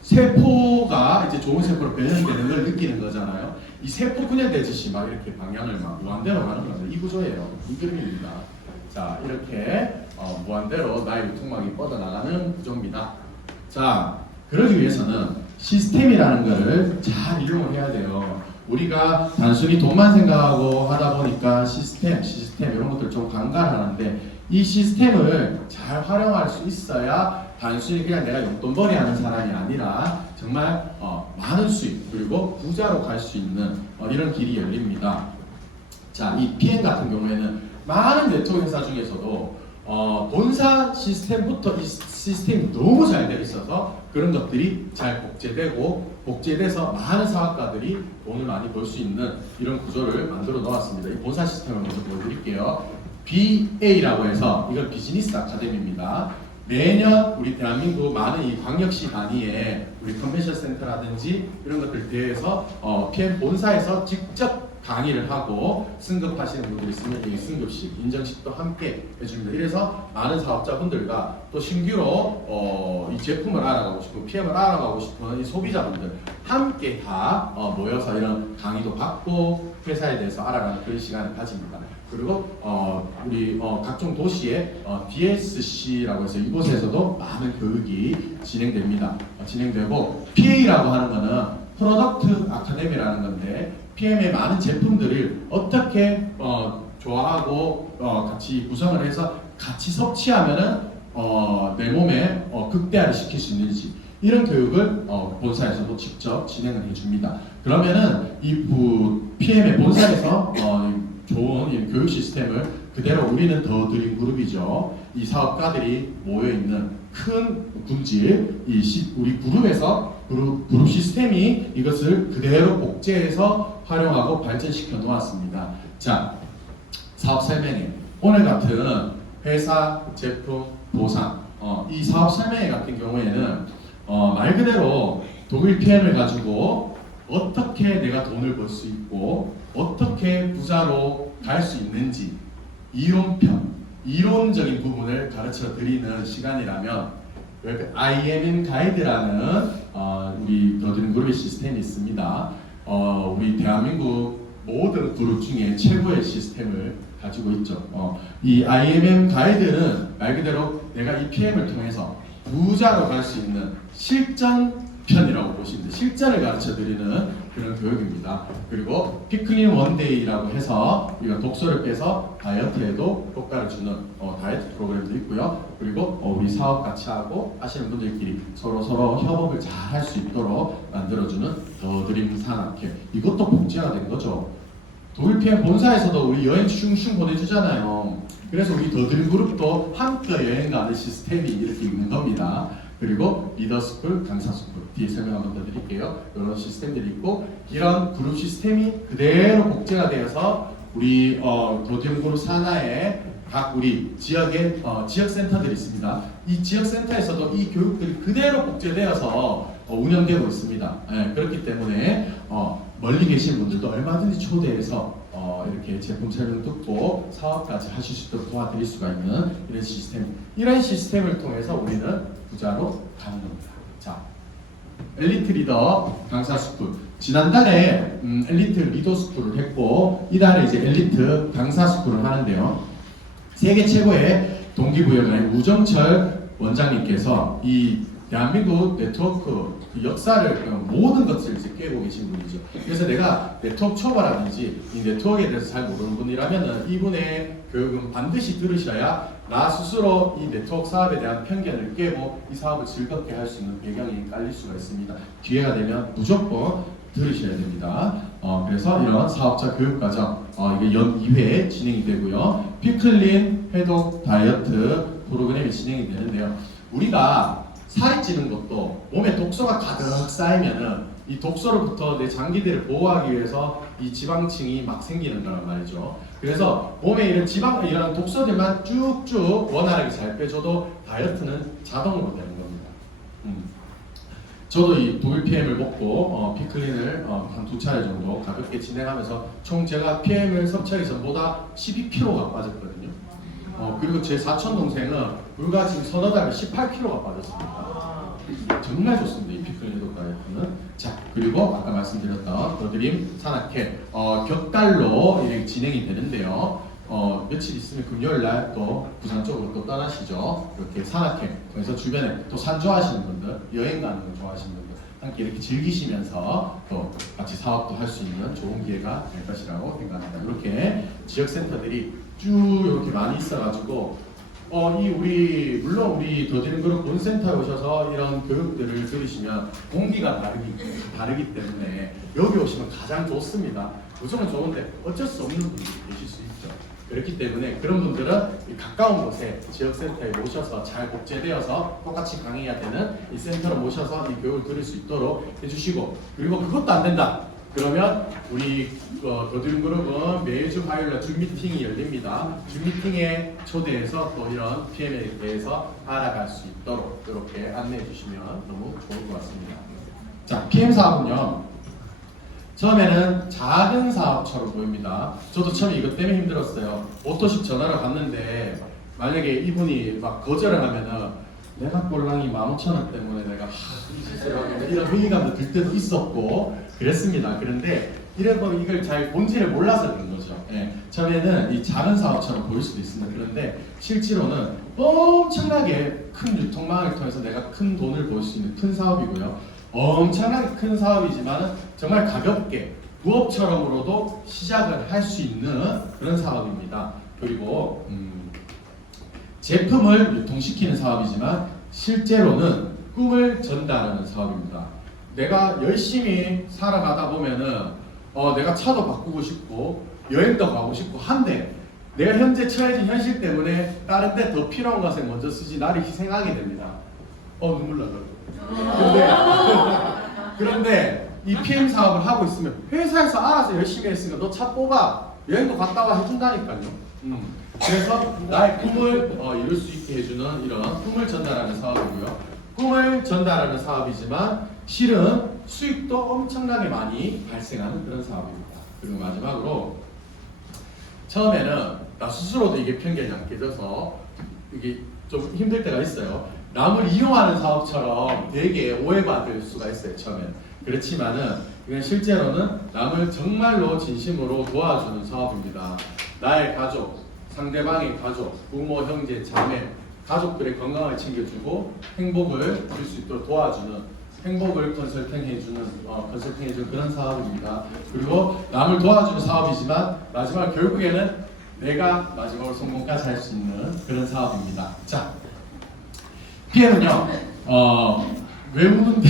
세포가 이제 좋은 세포로 변형되는 걸 느끼는 거잖아요. 이 세포 분열되듯이 막 이렇게 방향을 막 무한대로 가는 겁니다. 이 구조예요. 이 그림입니다. 자, 이렇게 무한대로 나의 유통망이 뻗어나가는 구조입니다. 자, 그러기 위해서는 시스템이라는 것을 잘 이용을 해야 돼요. 우리가 단순히 돈만 생각하고 하다 보니까 시스템 이런 것들 좀 간과하는데 이 시스템을 잘 활용할 수 있어야 단순히 그냥 내가 용돈벌이 하는 사람이 아니라 정말 많은 수익 그리고 부자로 갈 수 있는 이런 길이 열립니다. 자, 이 PM 같은 경우에는 많은 네트워크 회사 중에서도 본사 시스템부터 이 시스템이 너무 잘 되어 있어서 그런 것들이 잘 복제돼서 많은 사업가들이 돈을 많이 벌 수 있는 이런 구조를 만들어 놓았습니다. 이 본사 시스템을 먼저 보여드릴게요. BA라고 해서 이건 비즈니스 아카데미입니다. 매년 우리 대한민국 많은 이 광역시 단위의 우리 컨벤션 센터라든지 이런 것들 대해서 PM 본사에서 직접 강의를 하고 승급하시는 분들이 있으면 이 승급식, 인정식도 함께 해줍니다. 이래서 많은 사업자분들과 또 신규로 이 제품을 알아가고 싶은, PM을 알아가고 싶은 이 소비자분들 함께 다 모여서 이런 강의도 받고 회사에 대해서 알아가는 그런 시간을 가집니다. 그리고 우리 각종 도시의 DSC라고 해서 이곳에서도 많은 교육이 진행됩니다. 진행되고 PA라고 하는 거는 프로덕트 아카데미라는 건데 PM의 많은 제품들을 어떻게 좋아하고 같이 구성을 해서 같이 섭취하면은 내 몸에 극대화를 시킬 수 있는지 이런 교육을 본사에서도 직접 진행을 해줍니다. 그러면은 이 PM의 본사에서 좋은 이 교육 시스템을 그대로 우리는 더 드림 그룹이죠. 이 사업가들이 모여 있는 큰 군질, 우리 그룹에서 그룹 시스템이 이것을 그대로 복제해서 활용하고 발전시켜 놓았습니다. 자, 사업 설명회. 오늘 같은 회사, 제품, 보상. 이 사업 설명회 같은 경우에는 말 그대로 독일 PM을 가지고 어떻게 내가 돈을 벌 수 있고 어떻게 부자로 갈 수 있는지 이론적인 부분을 가르쳐 드리는 시간이라면 IMM 가이드라는 우리 더드림 그룹의 시스템이 있습니다. 우리 대한민국 모든 그룹 중에 최고의 시스템을 가지고 있죠. 이 IMM 가이드는 말 그대로 내가 이 PM을 통해서 부자로 갈 수 있는 실전편이라고 보시면 돼요. 실전을 가르쳐 드리는 그런 교육입니다. 그리고 피클린 원데이라고 해서 우리가 독소를 빼서 다이어트에도 효과를 주는 다이어트 프로그램도 있고요. 그리고 우리 사업 같이 하고 하시는 분들끼리 서로 협업을 잘 할 수 있도록 만들어주는 더드림 산악회. 이것도 복지화가 된 거죠. 독일 PM 본사에서도 우리 여행 슝슝 보내주잖아요. 그래서 우리 더드림 그룹도 함께 여행 가는 시스템이 이렇게 있는 겁니다. 그리고 리더스쿨, 강사스쿨 뒤에 설명 한번 더 드릴게요. 이런 시스템들이 있고 이런 그룹 시스템이 그대로 복제가 되어서 우리 더드림 그룹 산하에 각 우리 지역의 지역센터들이 있습니다. 이 지역센터에서도 이 교육들이 그대로 복제되어서 운영되고 있습니다. 그렇기 때문에 멀리 계신 분들도 얼마든지 초대해서 이렇게 제품 설명 듣고 사업까지 하실 수 있도록 도와드릴 수가 있는 이런 시스템. 이런 시스템을 통해서 우리는 부자로 가는 겁니다. 자, 엘리트 리더 강사 스쿨. 지난달에 엘리트 리더 스쿨을 했고 이달에 이제 엘리트 강사 스쿨을 하는데요. 세계 최고의 동기부여가인 우정철 원장님께서 이 대한민국 네트워크 그 역사를 모든 것을 이제 깨고 계신 분이죠. 그래서 내가 네트워크 초보라든지 이 네트워크에 대해서 잘 모르는 분이라면은 이분의 교육은 반드시 들으셔야 나 스스로 이 네트워크 사업에 대한 편견을 깨고 이 사업을 즐겁게 할 수 있는 배경이 깔릴 수가 있습니다. 기회가 되면 무조건 들으셔야 됩니다. 그래서 이런 사업자 교육 과정 이게 연 2회 진행이 되고요. 피클린 해독 다이어트 프로그램이 진행이 되는데요. 우리가 살이 찌는 것도 몸에 독소가 가득 쌓이면은 이 독소로부터 내 장기들을 보호하기 위해서 이 지방층이 막 생기는 거란 말이죠. 그래서 몸에 이런 이런 독소들만 쭉쭉 원활하게 잘 빼줘도 다이어트는 자동으로 되는 겁니다. 저도 이 독일 PM을 먹고 피클린을 한 2차례 정도 가볍게 진행하면서 총 제가 PM을 섭취하기 전보다 12kg가 빠졌거든요. 그리고 제 사촌 동생은 불과 지금 서너 달에 18kg가 빠졌습니다. 정말 좋습니다. 이 피클린 해독 다이어트는. 자, 그리고 아까 말씀드렸던 더드림 산악회 격달로 이렇게 진행이 되는데요. 며칠 있으면 금요일 날 또 부산 쪽으로 또 떠나시죠. 이렇게 산악회 그래서 주변에 또 산 좋아하시는 분들, 여행 가는 거 좋아하시는 분들 함께 이렇게 즐기시면서 또 같이 사업도 할 수 있는 좋은 기회가 될 것이라고 생각합니다. 이렇게 지역센터들이 쭉 이렇게 많이 있어가지고 우리 물론 우리 더드림 그룹 본센터에 오셔서 이런 교육들을 들으시면 공기가 다르기 때문에 여기 오시면 가장 좋습니다. 무조건 좋은데 어쩔 수 없는 분들이 계실 수 있죠. 그렇기 때문에 그런 분들은 가까운 곳에 지역센터에 모셔서 잘 복제되어서 똑같이 강의해야 되는 이 센터로 모셔서 이 교육을 들을 수 있도록 해주시고, 그리고 그것도 안 된다 그러면 우리 더드림 그룹은 매주 화요일날 줌 미팅이 열립니다. 줌 미팅에 초대해서 또 이런 PM에 대해서 알아갈 수 있도록 이렇게 안내해 주시면 너무 좋을 것 같습니다. 자, PM 사업은요, 처음에는 작은 사업처럼 보입니다. 저도 처음에 이것 때문에 힘들었어요. 오토십 전화를 받는데 만약에 이분이 막 거절을 하면은 내가 꼴랑이 15,000원 때문에 내가 이런 회의감도 들 때도 있었고 그랬습니다. 그런데 이래서 이걸 잘 본질을 몰라서 그런 거죠. 처음에는 이 작은 사업처럼 보일 수도 있습니다. 그런데 실제로는 엄청나게 큰 유통망을 통해서 내가 큰 돈을 벌 수 있는 큰 사업이고요. 엄청나게 큰 사업이지만 정말 가볍게 부업처럼으로도 시작을 할 수 있는 그런 사업입니다. 그리고 제품을 유통시키는 사업이지만 실제로는 꿈을 전달하는 사업입니다. 내가 열심히 살아가다 보면은 내가 차도 바꾸고 싶고 여행도 가고 싶고 한데 내가 현재 처해진 현실 때문에 다른 데 더 필요한 것에 먼저 쓰지 나를 희생하게 됩니다. 눈물 나더라고요. 그런데 이 PM 사업을 하고 있으면 회사에서 알아서 열심히 했으니까 너 차 뽑아 여행도 갔다 와 해준다니까요. 그래서 나의 꿈을 이룰 수 있게 해주는 이런 꿈을 전달하는 사업이고요. 꿈을 전달하는 사업이지만 실은 수익도 엄청나게 많이 발생하는 그런 사업입니다. 그리고 마지막으로 처음에는 나 스스로도 이게 편견이 안 깨져서 이게 좀 힘들 때가 있어요. 남을 이용하는 사업처럼 되게 오해받을 수가 있어요, 처음엔. 그렇지만은 이건 실제로는 남을 정말로 진심으로 도와주는 사업입니다. 나의 가족, 상대방의 가족, 부모, 형제, 자매, 가족들의 건강을 챙겨주고 행복을 줄 수 있도록 도와주는 행복을 컨설팅해주는 그런 사업입니다. 그리고 남을 도와주는 사업이지만 마지막 결국에는 내가 마지막으로 성공까지 할 수 있는 그런 사업입니다. 자, PM은요, 왜 웃는데?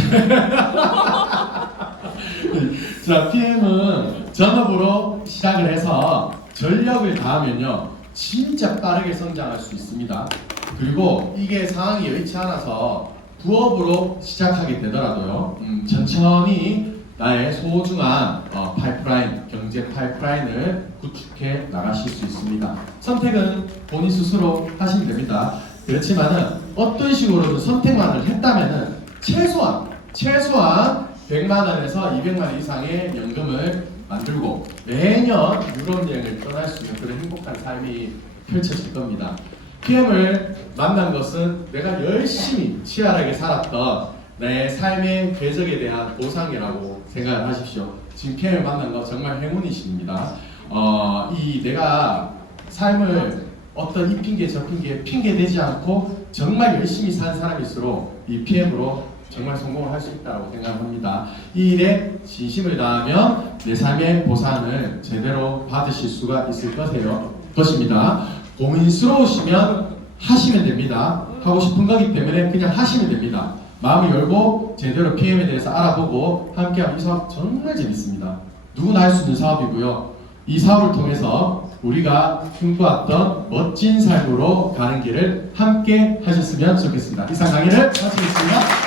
자, PM은 전업으로 시작을 해서 전력을 다하면요, 진짜 빠르게 성장할 수 있습니다. 그리고 이게 상황이 여의치 않아서 부업으로 시작하게 되더라도요, 천천히 나의 소중한 파이프라인, 경제 파이프라인을 구축해 나가실 수 있습니다. 선택은 본인 스스로 하시면 됩니다. 그렇지만은 어떤 식으로든 선택만을 했다면은 최소한 100만 원에서 200만 원 이상의 연금을 만들고 매년 유럽 여행을 떠날 수 있는 그런 행복한 삶이 펼쳐질 겁니다. PM을 만난 것은 내가 열심히 치열하게 살았던 내 삶의 궤적에 대한 보상이라고 생각을 하십시오. 지금 PM을 만난 거 정말 행운이십니다. 이 내가 삶을 어떤 이 핑계 저 핑계 대지 않고 정말 열심히 산 사람일수록 이 PM으로 정말 성공을 할 수 있다고 생각합니다. 이 일에 진심을 다하면 내 삶의 보상을 제대로 받으실 수가 있을 것입니다. 고민스러우시면 하시면 됩니다. 하고 싶은 거기 때문에 그냥 하시면 됩니다. 마음을 열고 제대로 PM에 대해서 알아보고 함께하면 이 사업 정말 재밌습니다. 누구나 할 수 있는 사업이고요. 이 사업을 통해서 우리가 꿈꿔왔던 멋진 삶으로 가는 길을 함께 하셨으면 좋겠습니다. 이상 강의를 마치겠습니다.